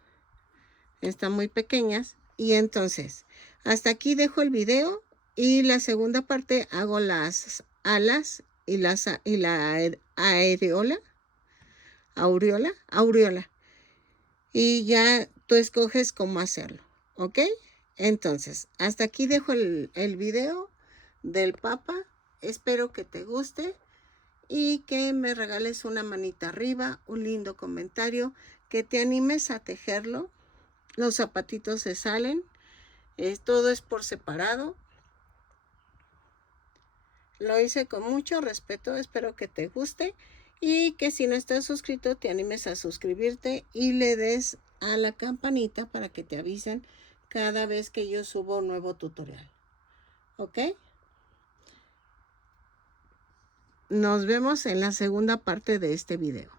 Están muy pequeñas. Y entonces, hasta aquí dejo el video y la segunda parte hago las alas y la aureola. Y ya tú escoges cómo hacerlo, ¿ok? Entonces, hasta aquí dejo el video del Papa. Espero que te guste y que me regales una manita arriba, un lindo comentario, que te animes a tejerlo. Los zapatitos se salen, todo es por separado. Lo hice con mucho respeto, espero que te guste y que si no estás suscrito te animes a suscribirte y le des a la campanita para que te avisen cada vez que yo subo un nuevo tutorial. ¿Ok? Nos vemos en la segunda parte de este video.